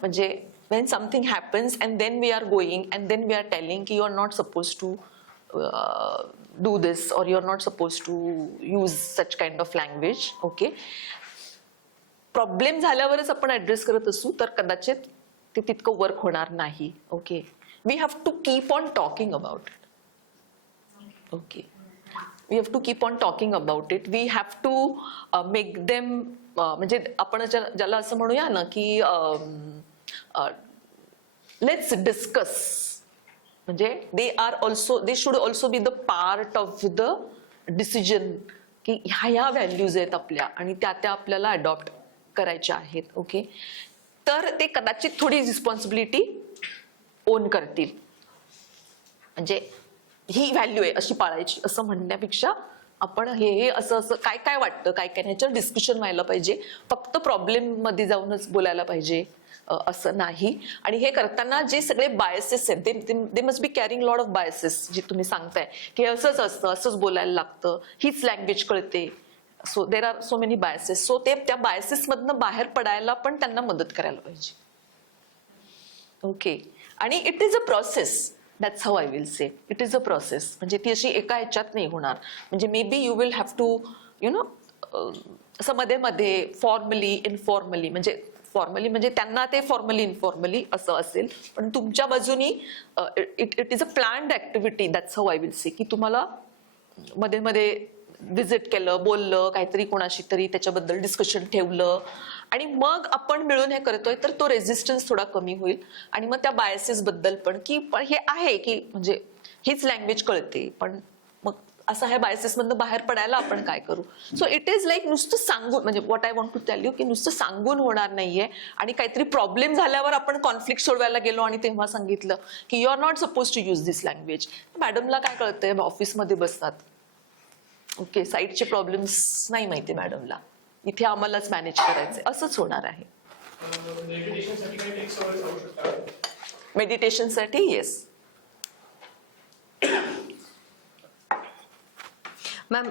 म्हणजे when something happens and then we are going and then we are telling ki you are not supposed to do this, or you are not supposed to use such kind of language. Okay, problem झाल्यावरच आपण address करत असू तर कदाचित ते तितकं work होणार नाही. Okay, we have to keep on talking about it. Okay, we have to keep on talking about it. We have to make them, म्हणजे आपण ज्याला असं म्हणूया ना की लेट्स डिस्कस, म्हणजे they should also be the part of the decision की ह्या व्हॅल्यूज आहेत आपल्या आणि त्या आपल्याला अडॉप्ट करायच्या आहेत. ओके, तर ते कदाचित थोडी रिस्पॉन्सिबिलिटी ओन करतील. म्हणजे ही व्हॅल्यू आहे अशी पाळायची असं म्हणण्यापेक्षा आपण हे असं असं काय काय वाटतं, काय काय ह्याच्यावर डिस्कशन व्हायला पाहिजे. फक्त प्रॉब्लेम मध्ये जाऊनच बोलायला पाहिजे असं नाही. आणि हे करताना जे सगळे बायसेस आहेत they must be carrying lot of biases, जे तुम्ही सांगताय की असंच असतं, असंच बोलायला लागतं, हीच लँग्वेज कळते. So there are so many biases. So ते त्या बायसेस मधनं बाहेर पडायला पण त्यांना मदत करायला पाहिजे. ओके. आणि it is a process. That's how I will say. It is a process. म्हणजे ती अशी एका ह्याच्यात नाही होणार. म्हणजे maybe you will have to असं मध्ये मध्ये फॉर्मली इनफॉर्मली, म्हणजे फॉर्मली म्हणजे त्यांना ते फॉर्मली इनफॉर्मली असं असेल, पण तुमच्या बाजूनी it is a planned activity. That's how I will से. की तुम्हाला मध्ये मध्ये व्हिजिट केलं, बोललं, काहीतरी कोणाशी तरी त्याच्याबद्दल डिस्कशन ठेवलं, आणि मग आपण मिळून हे करतोय तर तो रेझिस्टन्स थोडा कमी होईल. आणि मग त्या बायसेस बद्दल पण की पण हे आहे की म्हणजे हीच लँग्वेज कळते, पण मग असं ह्या बायसेस मधनं बाहेर पडायला आपण काय करू. सो इट इज लाईक नुसतं सांगून, म्हणजे what I want to tell you, की नुसतं सांगून होणार नाहीये. आणि काहीतरी प्रॉब्लेम झाल्यावर आपण कॉन्फ्लिक्ट सोडवायला गेलो आणि तेव्हा सांगितलं की you are not suppose to use this language. मॅडमला काय कळतंय, ऑफिसमध्ये बसतात, ओके, साईडचे प्रॉब्लेम्स नाही माहिती मॅडमला, इथे आम्हालाच मॅनेज करायचंय, असंच होणार आहे. मेडिटेशनसाठी येस. मॅम,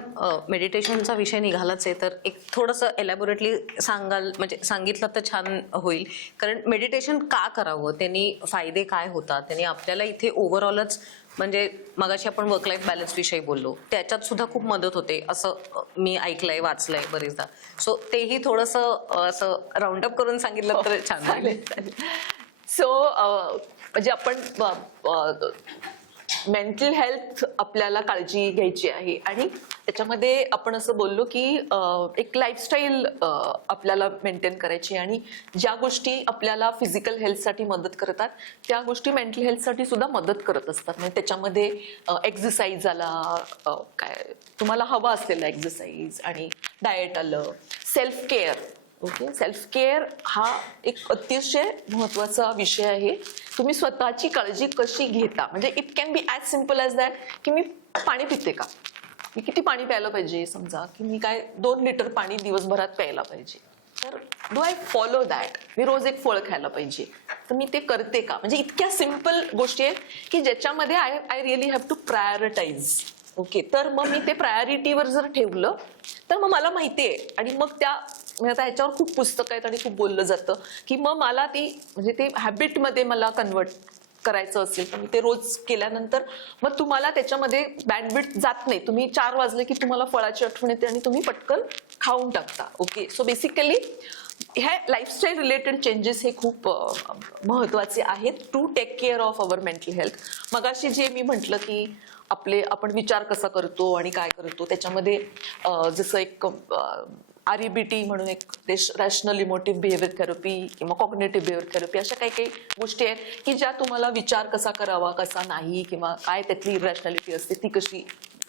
मेडिटेशनचा विषय निघालाच आहे, तर एक थोडंसं एलॅबोरेटली सांगाल, म्हणजे सांगितलं तर छान होईल. कारण मेडिटेशन का करावं, त्यांनी फायदे काय होतात, त्यांनी आपल्याला इथे ओव्हरऑलच, म्हणजे मगाशी आपण वर्क लाईफ बॅलन्स विषयी बोललो, त्याच्यात सुद्धा खूप मदत होते असं मी ऐकलंय, वाचलंय बरेचदा. सो तेही थोडंसं असं राऊंड अप करून सांगितलं तर छान होईल. सो म्हणजे आपण मेंटल हेल्थ आपल्याला काळजी घ्यायची आहे, आणि त्याच्यामध्ये आपण असं बोललो की एक लाईफस्टाईल आपल्याला मेंटेन करायची, आणि ज्या गोष्टी आपल्याला फिजिकल हेल्थसाठी मदत करतात त्या गोष्टी मेंटल हेल्थसाठी सुद्धा मदत करत असतात. म्हणजे त्याच्यामध्ये एक्झरसाईज आला, काय तुम्हाला हवा असलेला एक्झरसाईज, आणि डाएट आलं, self care. Okay, self care हा एक अतिशय महत्वाचा विषय आहे. तुम्ही स्वतःची काळजी कशी घेता, म्हणजे it can be as simple as that की मी पाणी पिते का, मी किती पाणी प्यायला पाहिजे. समजा की मी काय 2 लिटर पाणी दिवसभरात प्यायला पाहिजे, तर डू आय फॉलो दॅट. मी रोज एक फळ खायला पाहिजे, तर मी ते करते का. म्हणजे इतक्या सिम्पल गोष्टी आहेत की ज्याच्यामध्ये I really have to prioritize. Okay, तर मग मी ते प्रायोरिटीवर जर ठेवलं तर मग मला माहिती आहे, आणि मग आता ह्याच्यावर खूप पुस्तकं आहेत आणि खूप बोललं जातं की मग मला ती म्हणजे ते हॅबिटमध्ये मला कन्वर्ट करायचं असेल तर मी ते रोज केल्यानंतर मग तुम्हाला त्याच्यामध्ये बँडविड्थ जात नाही. तुम्ही 4 वाजले की तुम्हाला फळाची आठवण येते आणि तुम्ही पटकन खाऊन टाकता. ओके, सो बेसिकली ह्या लाईफस्टाईल रिलेटेड चेंजेस हे खूप महत्वाचे आहेत to take care of our mental health. मगाशी जे मी म्हटलं की आपण विचार कसा करतो आणि काय करतो, त्याच्यामध्ये जसं एक REBT म्हणून एक रॅशनल इमोटिव्ह बिहेवियर थेरपी किंवा कॉग्नेटिव्ह बिहेवियर थेरपी, अशा काही काही गोष्टी आहेत की ज्या तुम्हाला विचार कसा करावा कसा नाही, किंवा काय त्यातली इरॅशनॅलिटी असते ती कशी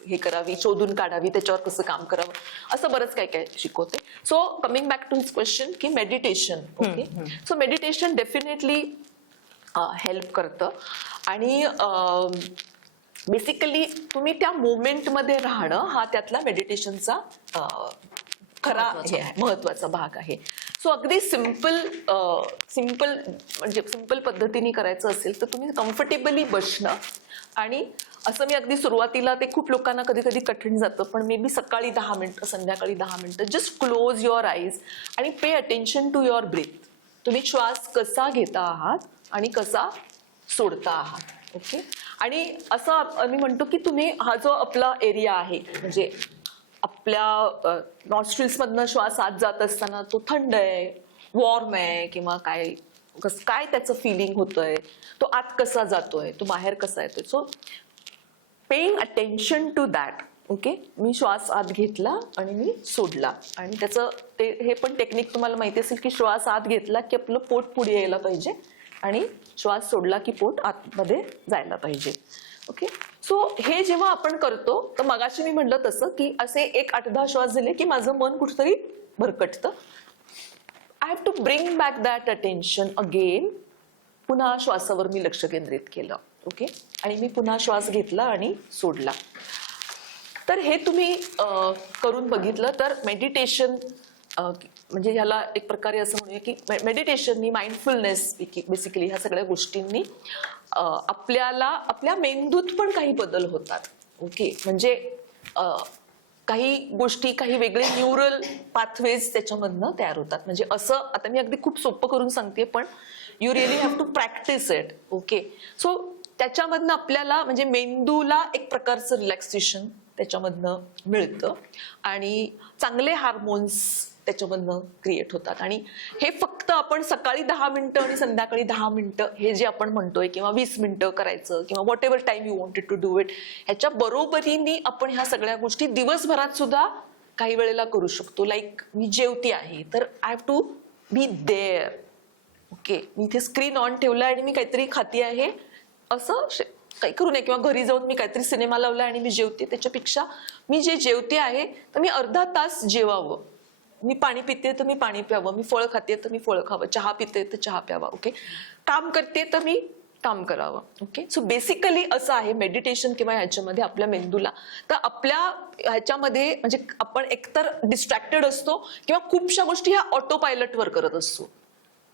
हे करावी, शोधून काढावी, त्याच्यावर कसं काम करावं, असं बरंच काय काय शिकवते. So coming back to his question की meditation. Okay, so meditation definitely help करतं, आणि बेसिकली तुम्ही त्या मोमेंटमध्ये राहणं हा त्यातला मेडिटेशनचा खरा हे आहे, महत्वाचा भाग आहे. सो अगदी सिंपल म्हणजे सिंपल पद्धतीने करायचं असेल तर तुम्ही कम्फर्टेबली बसणं, आणि असं मी अगदी सुरुवातीला ते खूप लोकांना कधी कधी कठीण जातं, पण मे बी सकाळी 10 मिनिटं, संध्याकाळी 10 मिनिटं, जस्ट क्लोज युअर आईज आणि pay attention to your breath. तुम्ही श्वास कसा घेता आहात आणि कसा सोडता आहात. ओके, आणि असं मी म्हणतो की तुम्ही हा जो आपला एरिया आहे, म्हणजे आपल्या नॉस्ट्रिल्स मधनं श्वास आत जात असताना तो थंड आहे, वॉर्म आहे, किंवा काय त्याचं फिलिंग होतंय, तो आत कसा जातोय, तो बाहेर कसा येतोय. So paying attention to that. Okay, मी श्वास आत घेतला आणि मी सोडला, आणि त्याचं हे पण टेक्निक तुम्हाला माहिती असेल की श्वास आत घेतला की आपलं पोट पुढे यायला पाहिजे, आणि श्वास सोडला की पोट आतमध्ये जायला पाहिजे. ओके, सो हे जेव्हा आपण करतो तर मगाशी मी म्हटलं तसं की असे 1-8-10 श्वास दिले की माझं मन कुठेतरी भरकटतं. I have to bring back that attention again. पुन्हा श्वासावर मी लक्ष केंद्रित केलं. ओके, आणि मी पुन्हा श्वास घेतला आणि सोडला. तर हे तुम्ही करून बघितलं तर मेडिटेशन म्हणजे ह्याला एक प्रकारे असं म्हणूया की मेडिटेशननी, माइंडफुलनेस बेसिकली ह्या सगळ्या गोष्टींनी आपल्याला आपल्या मेंदूत पण काही बदल होतात. ओके, म्हणजे काही गोष्टी, काही वेगळे न्यूरल पाथवेज त्याच्यामधनं तयार होतात. म्हणजे असं आता मी अगदी खूप सोपं करून सांगते, पण you really have to practice it. Okay, so त्याच्यामधनं आपल्याला म्हणजे मेंदूला एक प्रकारचं रिलॅक्सेशन त्याच्यामधनं मिळतं आणि चांगले हार्मोन्स त्याच्यामधनं क्रिएट होतात. आणि हे फक्त आपण सकाळी 10 मिनिटं आणि संध्याकाळी 10 मिनिटं हे जे आपण म्हणतोय किंवा 20 मिनिटं करायचं किंवा whatever time you wanted to do it, ह्याच्या बरोबरीने आपण ह्या सगळ्या गोष्टी दिवसभरात सुद्धा काही वेळेला करू शकतो. लाईक मी जेवते आहे तर I have to be there. Okay, मी इथे स्क्रीन ऑन ठेवलं आणि मी काहीतरी खाते आहे असं काही करू नये, किंवा घरी जाऊन मी काहीतरी सिनेमा लावला आणि मी जेवते. त्याच्यापेक्षा मी जे जेवते आहे तर मी अर्धा तास जेवावं. मी पाणी पिते तर मी पाणी प्यावं, मी फळ खाते तर मी फळ खावं, चहा पिते तर चहा प्यावा. ओके, काम करते तर मी काम करावं. ओके, सो बेसिकली असं आहे मेडिटेशन किंवा ह्याच्यामध्ये आपल्या मेंदूला, तर आपल्या ह्याच्यामध्ये म्हणजे आपण एकतर डिस्ट्रॅक्टेड असतो किंवा खूपशा गोष्टी ह्या ऑटो पायलटवर करत असतो.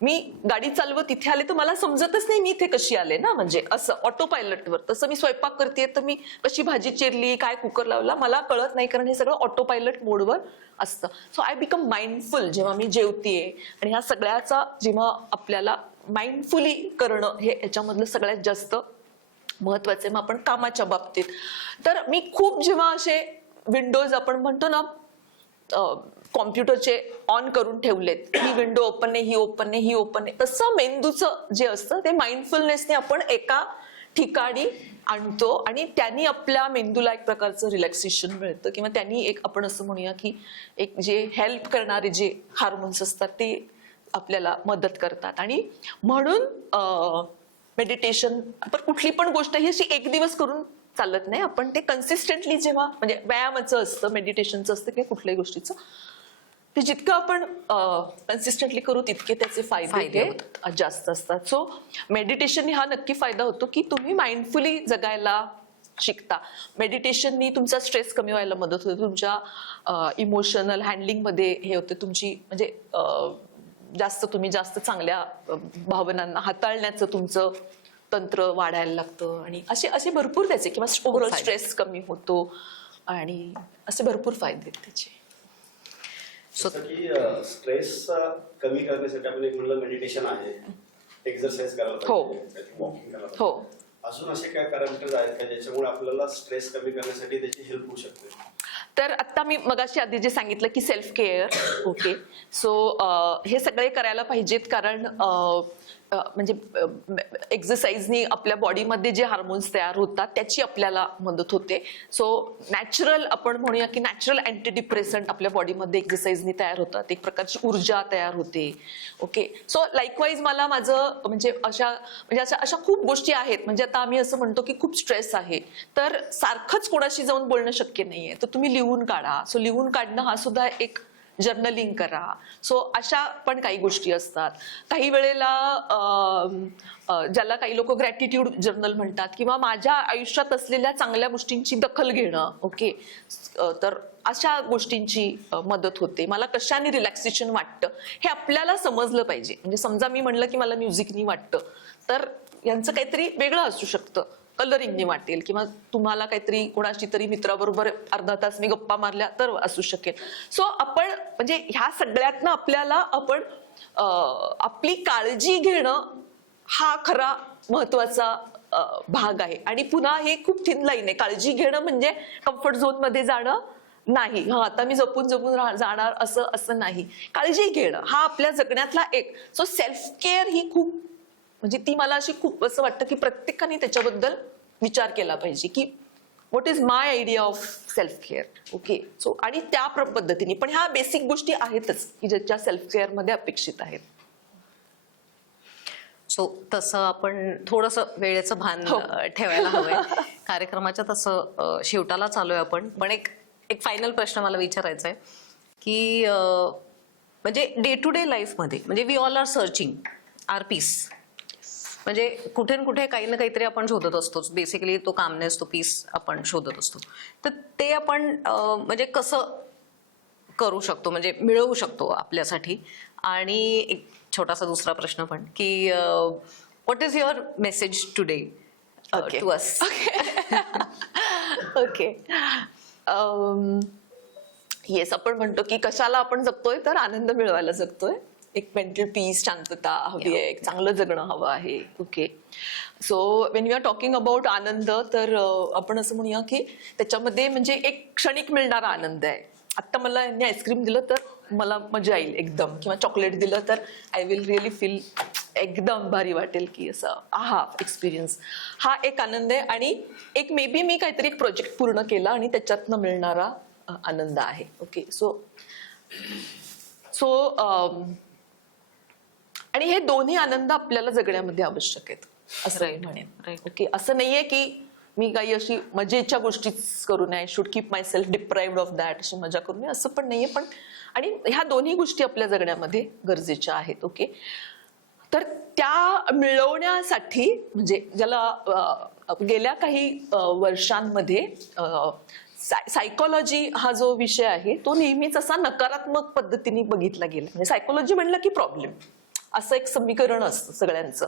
मी गाडी चालवत इथे आले तर मला समजतच नाही मी इथे कशी आले ना, म्हणजे असं ऑटो पायलटवर. तसं मी स्वयंपाक करते तर मी कशी भाजी चिरली, काय कुकर लावला, मला कळत नाही, कारण हे सगळं ऑटो पायलट मोडवर असतं. सो आय बिकम माइंडफुल जेव्हा मी जेवतेय. आणि ह्या सगळ्याचा जेव्हा आपल्याला माइंडफुली करणं हे याच्यामधलं सगळ्यात जास्त महत्वाचं आहे. मग आपण कामाच्या बाबतीत तर मी खूप जेव्हा असे विंडोज आपण म्हणतो ना कॉम्प्युटरचे ऑन करून ठेवलेत, ही विंडो ओपन नाही, ही ओपन नाही, ही ओपन नाही, तसं मेंदूचं जे असतं ते माइंडफुलनेसने आपण एका ठिकाणी आणतो आणि त्यांनी आपल्या मेंदूला एक प्रकारचं रिलॅक्सेशन मिळतं. किंवा त्यांनी एक आपण असं म्हणूया की एक जे हेल्प करणारे जे हार्मोन्स असतात ते आपल्याला मदत करतात. आणि म्हणून मेडिटेशन आपण कुठली पण गोष्ट ही अशी एक दिवस करून चालत नाही. आपण ते कन्सिस्टंटली जेव्हा म्हणजे व्यायामाचं असतं, मेडिटेशनचं असतं किंवा कुठल्याही गोष्टीचं, ते जितकं आपण कन्सिस्टंटली करू तितके त्याचे फायदे जास्त असतात. सो मेडिटेशननी हा नक्की फायदा होतो की तुम्ही माइंडफुली जगायला शिकता. मेडिटेशननी तुमचा स्ट्रेस कमी व्हायला मदत होते, तुमच्या इमोशनल हँडलिंगमध्ये हे होते, तुमची म्हणजे तुम्ही जास्त चांगल्या भावनांना हाताळण्याचं तुमचं तंत्र वाढायला लागतं. आणि असे भरपूर त्याचे किंवा ओव्हरऑल स्ट्रेस कमी होतो आणि असे भरपूर फायदे आहेत त्याचे. जसं की स्ट्रेस कमी करण्यासाठी आपण एक म्हणलं मेडिटेशन आहे, एक्सरसाइज करायला पाहिजे, वॉकिंग करायला पाहिजे. हो, अजून असे काय पॅरामीटर्स आहेत का ज्याच्यामुळे आपल्याला स्ट्रेस कमी करण्यासाठी त्याची हेल्प होऊ शकते? तर आता मी मगाशी आधी जे सांगितलं की सेल्फ केअर. ओके, सो हे सगळे करायला पाहिजेत, कारण म्हणजे एक्सरसाइजनी आपल्या बॉडीमध्ये जे हार्मोन्स तयार होतात त्याची आपल्याला मदत होते. सो नॅचरल आपण म्हणूया की नॅचरल अँटी डिप्रेसंट आपल्या बॉडीमध्ये एक्सरसाइजनी तयार होतात, एक प्रकारची ऊर्जा तयार होते. ओके, सो लाईकवाईज मला माझं म्हणजे अशा खूप गोष्टी आहेत. म्हणजे आता आम्ही असं म्हणतो की खूप स्ट्रेस आहे तर सारखंच कोणाशी जाऊन बोलणं शक्य नाहीये, तर तुम्ही लिहून काढा. सो लिहून काढणं हा सुद्धा एक जर्नलिंग करा. सो अशा पण काही गोष्टी असतात. काही वेळेला ज्याला काही लोक ग्रॅटिट्यूड जर्नल म्हणतात, किंवा माझ्या आयुष्यात असलेल्या चांगल्या गोष्टींची दखल घेणं. ओके, तर अशा गोष्टींची मदत होते. मला कशाने रिलॅक्सेशन वाटतं हे आपल्याला समजलं पाहिजे. म्हणजे समजा मी म्हणलं की मला म्युझिकनी वाटतं, तर यांचं काहीतरी वेगळं असू शकतं. कलरिंगने वाटेल, किंवा तुम्हाला काहीतरी कोणाशी तरी मित्राबरोबर अर्धा तास मी गप्पा मारल्या तर असू शकेल. सो आपण म्हणजे ह्या सगळ्यातनं आपल्याला आपण आपली काळजी घेणं हा खरा महत्वाचा भाग आहे. आणि पुन्हा हे खूप थिन लाईन आहे. काळजी घेणं म्हणजे कम्फर्ट झोन मध्ये जाणं नाही. आता मी जपून जाणार असं नाही. काळजी घेणं हा आपल्या जगण्यातला एक. सो सेल्फ केअर ही खूप म्हणजे ती मला अशी खूप असं वाटतं की प्रत्येकाने त्याच्याबद्दल विचार केला पाहिजे की what is my idea of self care. Okay, so आणि त्या पद्धतीने पण ह्या बेसिक गोष्टी आहेतच की ज्याच्या सेल्फ केअर मध्ये अपेक्षित आहेत. सो तसं आपण थोडंसं वेळेचं भान ठेवायला हवंय. कार्यक्रमाच्या तसं शेवटाला चालूय आपण. पण एक फायनल प्रश्न मला विचारायचा आहे की म्हणजे डे टू डे लाईफमध्ये म्हणजे we all are searching are peace. म्हणजे कुठे ना कुठे काही ना काहीतरी आपण शोधत असतोच. बेसिकली तो कामनेस, तो पीस आपण शोधत असतो. तर ते आपण म्हणजे कसं करू शकतो, म्हणजे मिळवू शकतो आपल्यासाठी. आणि एक छोटासा दुसरा प्रश्न पण की what is your message today Okay. To us? Okay. Yes, आपण म्हणतो की कशाला आपण जगतोय, तर आनंद मिळवायला जगतोय. एक मेंटल पीस, शांतता हवी आहे, एक चांगलं जगणं हवं आहे. Okay. So when you are talking about आनंद, तर आपण असं म्हणूया की त्याच्यामध्ये म्हणजे एक क्षणिक मिळणारा आनंद आहे. आत्ता मला यांनी आईस्क्रीम दिलं तर मला मजा येईल एकदम, किंवा चॉकलेट दिलं तर आय विल रिअली फील एकदम भारी वाटेल की असं आहा एक्सपिरियन्स. हा एक आनंद आहे. आणि एक मे बी मी काहीतरी एक प्रोजेक्ट पूर्ण केला आणि त्याच्यातनं मिळणारा आनंद आहे. ओके. सो आणि हे दोन्ही आनंद आपल्याला जगण्यामध्ये आवश्यक आहेत असं मी म्हणेन. ओके. असं नाहीये की मी काही अशी मजेच्या गोष्टीच करू नये, should keep my self deprived of that, अशी मजा करू नये असं पण नाहीये. पण आणि ह्या दोन्ही गोष्टी आपल्या जगण्यामध्ये गरजेच्या आहेत. ओके. तर त्या मिळवण्यासाठी म्हणजे ज्याला गेल्या काही वर्षांमध्ये सायकोलॉजी हा जो विषय आहे तो नेहमीच असा नकारात्मक पद्धतीने बघितला गेला. म्हणजे सायकोलॉजी म्हणलं की प्रॉब्लेम असं एक समीकरण असतं सगळ्यांचं.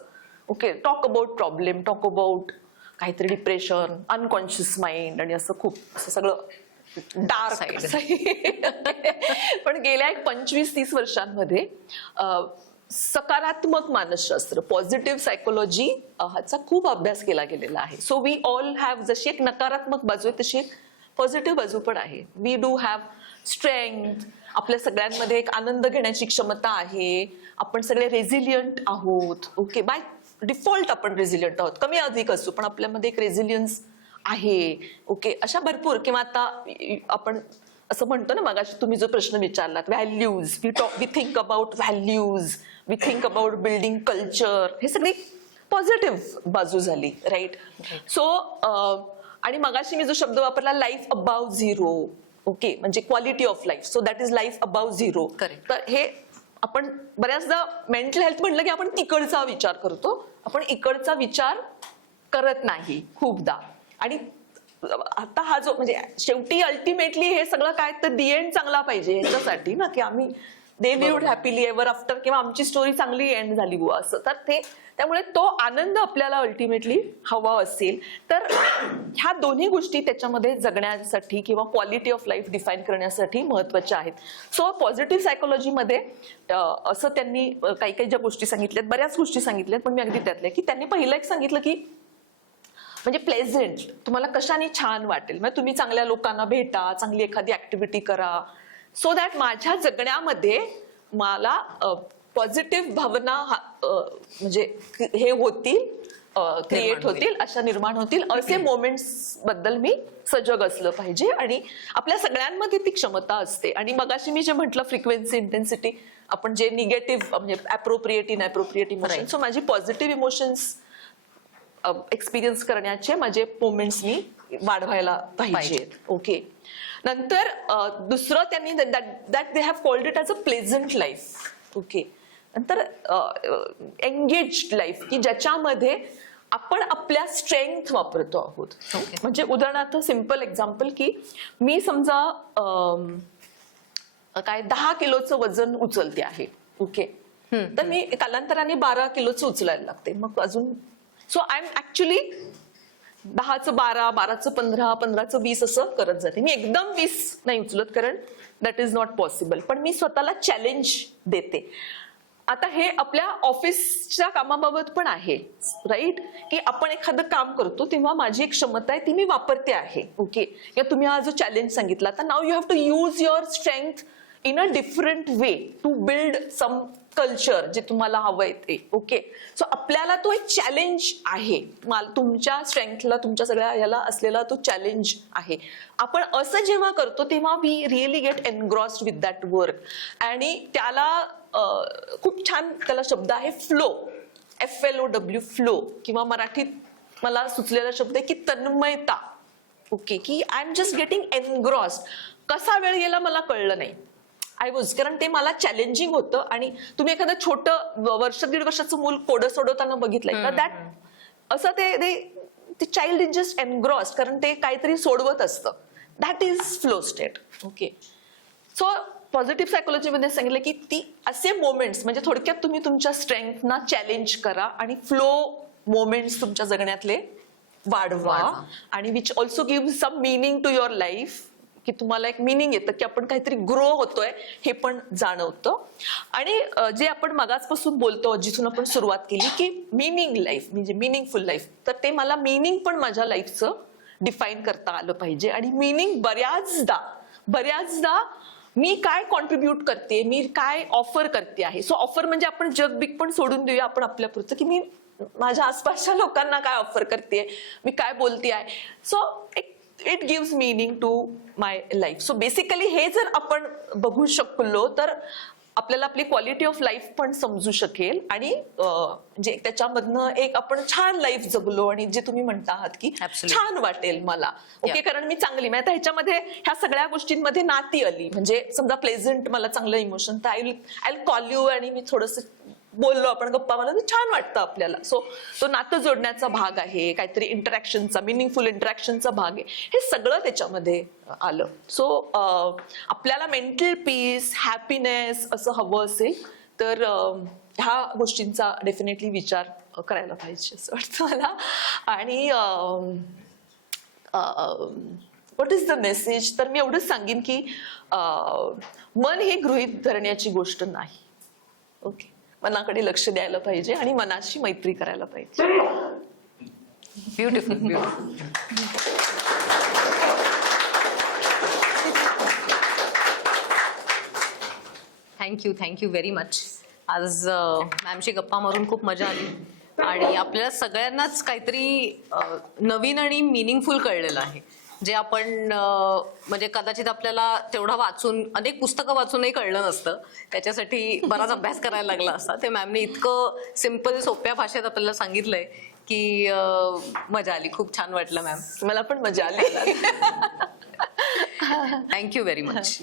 Okay. Talk about problem, talk about काहीतरी डिप्रेशन, अनकॉन्शियस माइंड, आणि असं खूप असं सगळं डार्क साईड. पण गेल्या एक 25-30 वर्षांमध्ये सकारात्मक मानसशास्त्र, पॉझिटिव्ह सायकोलॉजी ह्याचा खूप अभ्यास केला गेलेला आहे. सो वी ऑल हॅव, जशी एक नकारात्मक बाजू आहे तशी एक पॉझिटिव्ह बाजू पण आहे. वी डू हॅव स्ट्रेंथ, आपल्या सगळ्यांमध्ये एक आनंद घेण्याची क्षमता आहे. आपण सगळे रेझिलियंट आहोत. ओके. बाय डिफॉल्ट आपण रेझिलियंट आहोत, कमी अधिक असू पण आपल्यामध्ये एक रेझिलियन्स आहे. ओके. अशा भरपूर, किंवा आता आपण असं म्हणतो ना, मगाशी तुम्ही जो प्रश्न विचारलात, values, we think about values, we think about building culture, हे सगळी पॉझिटिव्ह बाजू झाली. राईट. सो आणि मगाशी मी जो शब्द वापरला, लाईफ अबाव झिरो. ओके. म्हणजे quality of life. So that is life above zero. तर हे आपण बऱ्याचदा मेंटल हेल्थ म्हणलं की आपण तिकडचा विचार करतो, आपण इकडचा विचार करत नाही खूपदा. आणि आता हा जो म्हणजे शेवटी अल्टिमेटली हे सगळं काय तर दी एंड चांगला पाहिजे ह्याच्यासाठी ना, की आम्ही they lived happily ever after, किंवा आमची स्टोरी चांगली एंड झाली बुवा असं. तर ते त्यामुळे तो आनंद आपल्याला अल्टिमेटली हवा असेल तर ह्या दोन्ही गोष्टी त्याच्यामध्ये जगण्यासाठी किंवा क्वालिटी ऑफ लाईफ डिफाईन करण्यासाठी महत्वाच्या आहेत. सो पॉझिटिव्ह सायकोलॉजीमध्ये असं त्यांनी काही काही ज्या गोष्टी सांगितल्यात, बऱ्याच गोष्टी सांगितल्यात, पण मी अगदी त्यातल्या की त्यांनी पहिलं एक सांगितलं की म्हणजे प्लेझेंट, तुम्हाला कशाने छान वाटेल, म्हणजे तुम्ही चांगल्या लोकांना भेटा, चांगली एखादी ऍक्टिव्हिटी करा, सो दॅट माझ्या जगण्यामध्ये मला पॉझिटिव्ह भावना म्हणजे हे होतील, क्रिएट होतील, अशा निर्माण होतील, असे मोमेंट्स बद्दल मी सजग असलं पाहिजे. आणि आपल्या सगळ्यांमध्ये ती क्षमता असते. आणि मगाशी मी जे म्हटलं फ्रिक्वेन्सी, इंटेन्सिटी, आपण जे निगेटिव्ह म्हणजे अप्रोप्रिएट, इनअप्रोप्रिएट इमोशन, सो माझी पॉझिटिव्ह इमोशन्स एक्सपिरियन्स करण्याचे माझे मोमेंट्स मी वाढवायला पाहिजेत. ओके. नंतर दुसरं त्यांनी that they have called it as a pleasant life. Okay. नंतर एंगेज्ड लाईफ, की ज्याच्यामध्ये आपण आपल्या स्ट्रेंथ वापरतो आहोत. म्हणजे उदाहरणार्थ सिम्पल एक्झाम्पल, की मी समजा काय 10 किलोचं वजन उचलते आहे. ओके. तर मी कालांतराने 12 किलोचं उचलायला लागते. मग अजून सो आय एम ऍक्च्युली 10चं 12, 12चं 15, 15चं 20 असं करत जाते. मी एकदम 20 नाही उचलत, कारण दॅट इज नॉट पॉसिबल. पण मी स्वतःला चॅलेंज देते. आता हे आपल्या ऑफिसच्या कामाबाबत पण आहे. राईट. की आपण एखादं काम करतो तेव्हा माझी एक क्षमता आहे ती मी वापरते आहे. ओके. किंवा तुम्ही हा जो चॅलेंज सांगितला, तर नाव you have to use your strength in a different way to build some culture जे तुम्हाला हवंय ते. ओके. सो आपल्याला तो एक चॅलेंज आहे, तुमच्या स्ट्रेंथला, तुमच्या सगळ्या ह्याला असलेला तो चॅलेंज आहे. आपण असं जेव्हा करतो तेव्हा we really get engrossed with that work. आणि त्याला खूप छान त्याला शब्द आहे फ्लो, FLOW, फ्लो, किंवा मराठीत मला सुचलेला शब्द आहे की तन्मयता. ओके. की I am just getting engrossed. कसा वेळ गेला मला कळलं नाही. आय वॉज, कारण ते मला चॅलेंजिंग होतं. आणि तुम्ही एखादं छोटं वर्ष 1.5 वर्षाचं मूल कोडं सोडवताना बघितलंय तर दॅट असं ते चाइल्ड इज जस्ट एनग्रॉस्ड, कारण ते काहीतरी सोडवत असतं. That is flow state. Okay, so positive सायकोलॉजीमध्ये सांगितलं की ती असे मोमेंट्स, म्हणजे थोडक्यात तुम्ही तुमच्या स्ट्रेंथना चॅलेंज करा आणि फ्लो मोमेंट्स तुमच्या जगण्यातले वाढवा, आणि which also give some meaning to your life, की तुम्हाला एक मिनिंग येतं की आपण काहीतरी ग्रो होतोय हे पण जाणवतं. आणि जे आपण मगाचपासून बोलतो, जिथून आपण सुरुवात केली की मिनिंग लाईफ म्हणजे मिनिंगफुल लाईफ, तर ते मला मिनिंग पण माझ्या लाईफचं डिफाईन करता आलं पाहिजे. आणि मिनिंग बऱ्याचदा मी काय कॉन्ट्रीब्यूट करते, मी काय ऑफर करते आहे. सो ऑफर म्हणजे आपण जग बिग पण सोडून देऊया, आपण आपल्यापुरतं की मी माझ्या आसपासच्या लोकांना काय ऑफर करते, मी काय बोलते आहे. So it gives meaning to my life. So basically हे जर आपण बघू शकलो तर आपल्याला आपली क्वालिटी ऑफ लाईफ पण समजू शकेल, आणि म्हणजे त्याच्यामधनं एक आपण छान लाईफ जगलो, आणि जे तुम्ही म्हणता आहात की Absolutely. छान वाटेल मला. ओके, कारण मी चांगली, म्हणजे ह्याच्यामध्ये ह्या सगळ्या गोष्टींमध्ये नाती आली. म्हणजे समजा प्लेझंट मला चांगलं इमोशन, तर आय विल कॉल यू, आणि मी थोडंसं बोललो आपण गप्पा, मला छान वाटतं आपल्याला. सो तो नातं जोडण्याचा भाग आहे, काहीतरी इंटरॅक्शनचा, मिनिंगफुल इंटरॅक्शनचा भाग आहे, हे सगळं त्याच्यामध्ये आलं. सो आपल्याला मेंटल पीस, हॅपीनेस असं हवं असेल तर ह्या गोष्टींचा डेफिनेटली विचार करायला पाहिजे असं वाटतं मला. आणि व्हॉट इज द मेसेज, तर मी एवढंच सांगेन की मन हे गृहीत धरण्याची गोष्ट नाही. ओके, मनाकडे लक्ष द्यायला पाहिजे आणि मनाशी मैत्री करायला पाहिजे. ब्युटिफुल. Thank you very much. आज मॅमशी गप्पा मारून खूप मजा आली, आणि आपल्याला सगळ्यांनाच काहीतरी नवीन आणि मिनिंगफुल कळलेलं आहे, जे आपण म्हणजे कदाचित आपल्याला तेवढं वाचून, अनेक पुस्तकं वाचूनही कळलं नसतं. त्याच्यासाठी बराच अभ्यास करायला लागला असता. ते मॅमने इतकं सिम्पल, सोप्या भाषेत आपल्याला सांगितलंय की मजा आली. खूप छान वाटलं मॅम. मला पण मजा आली. Thank you very much.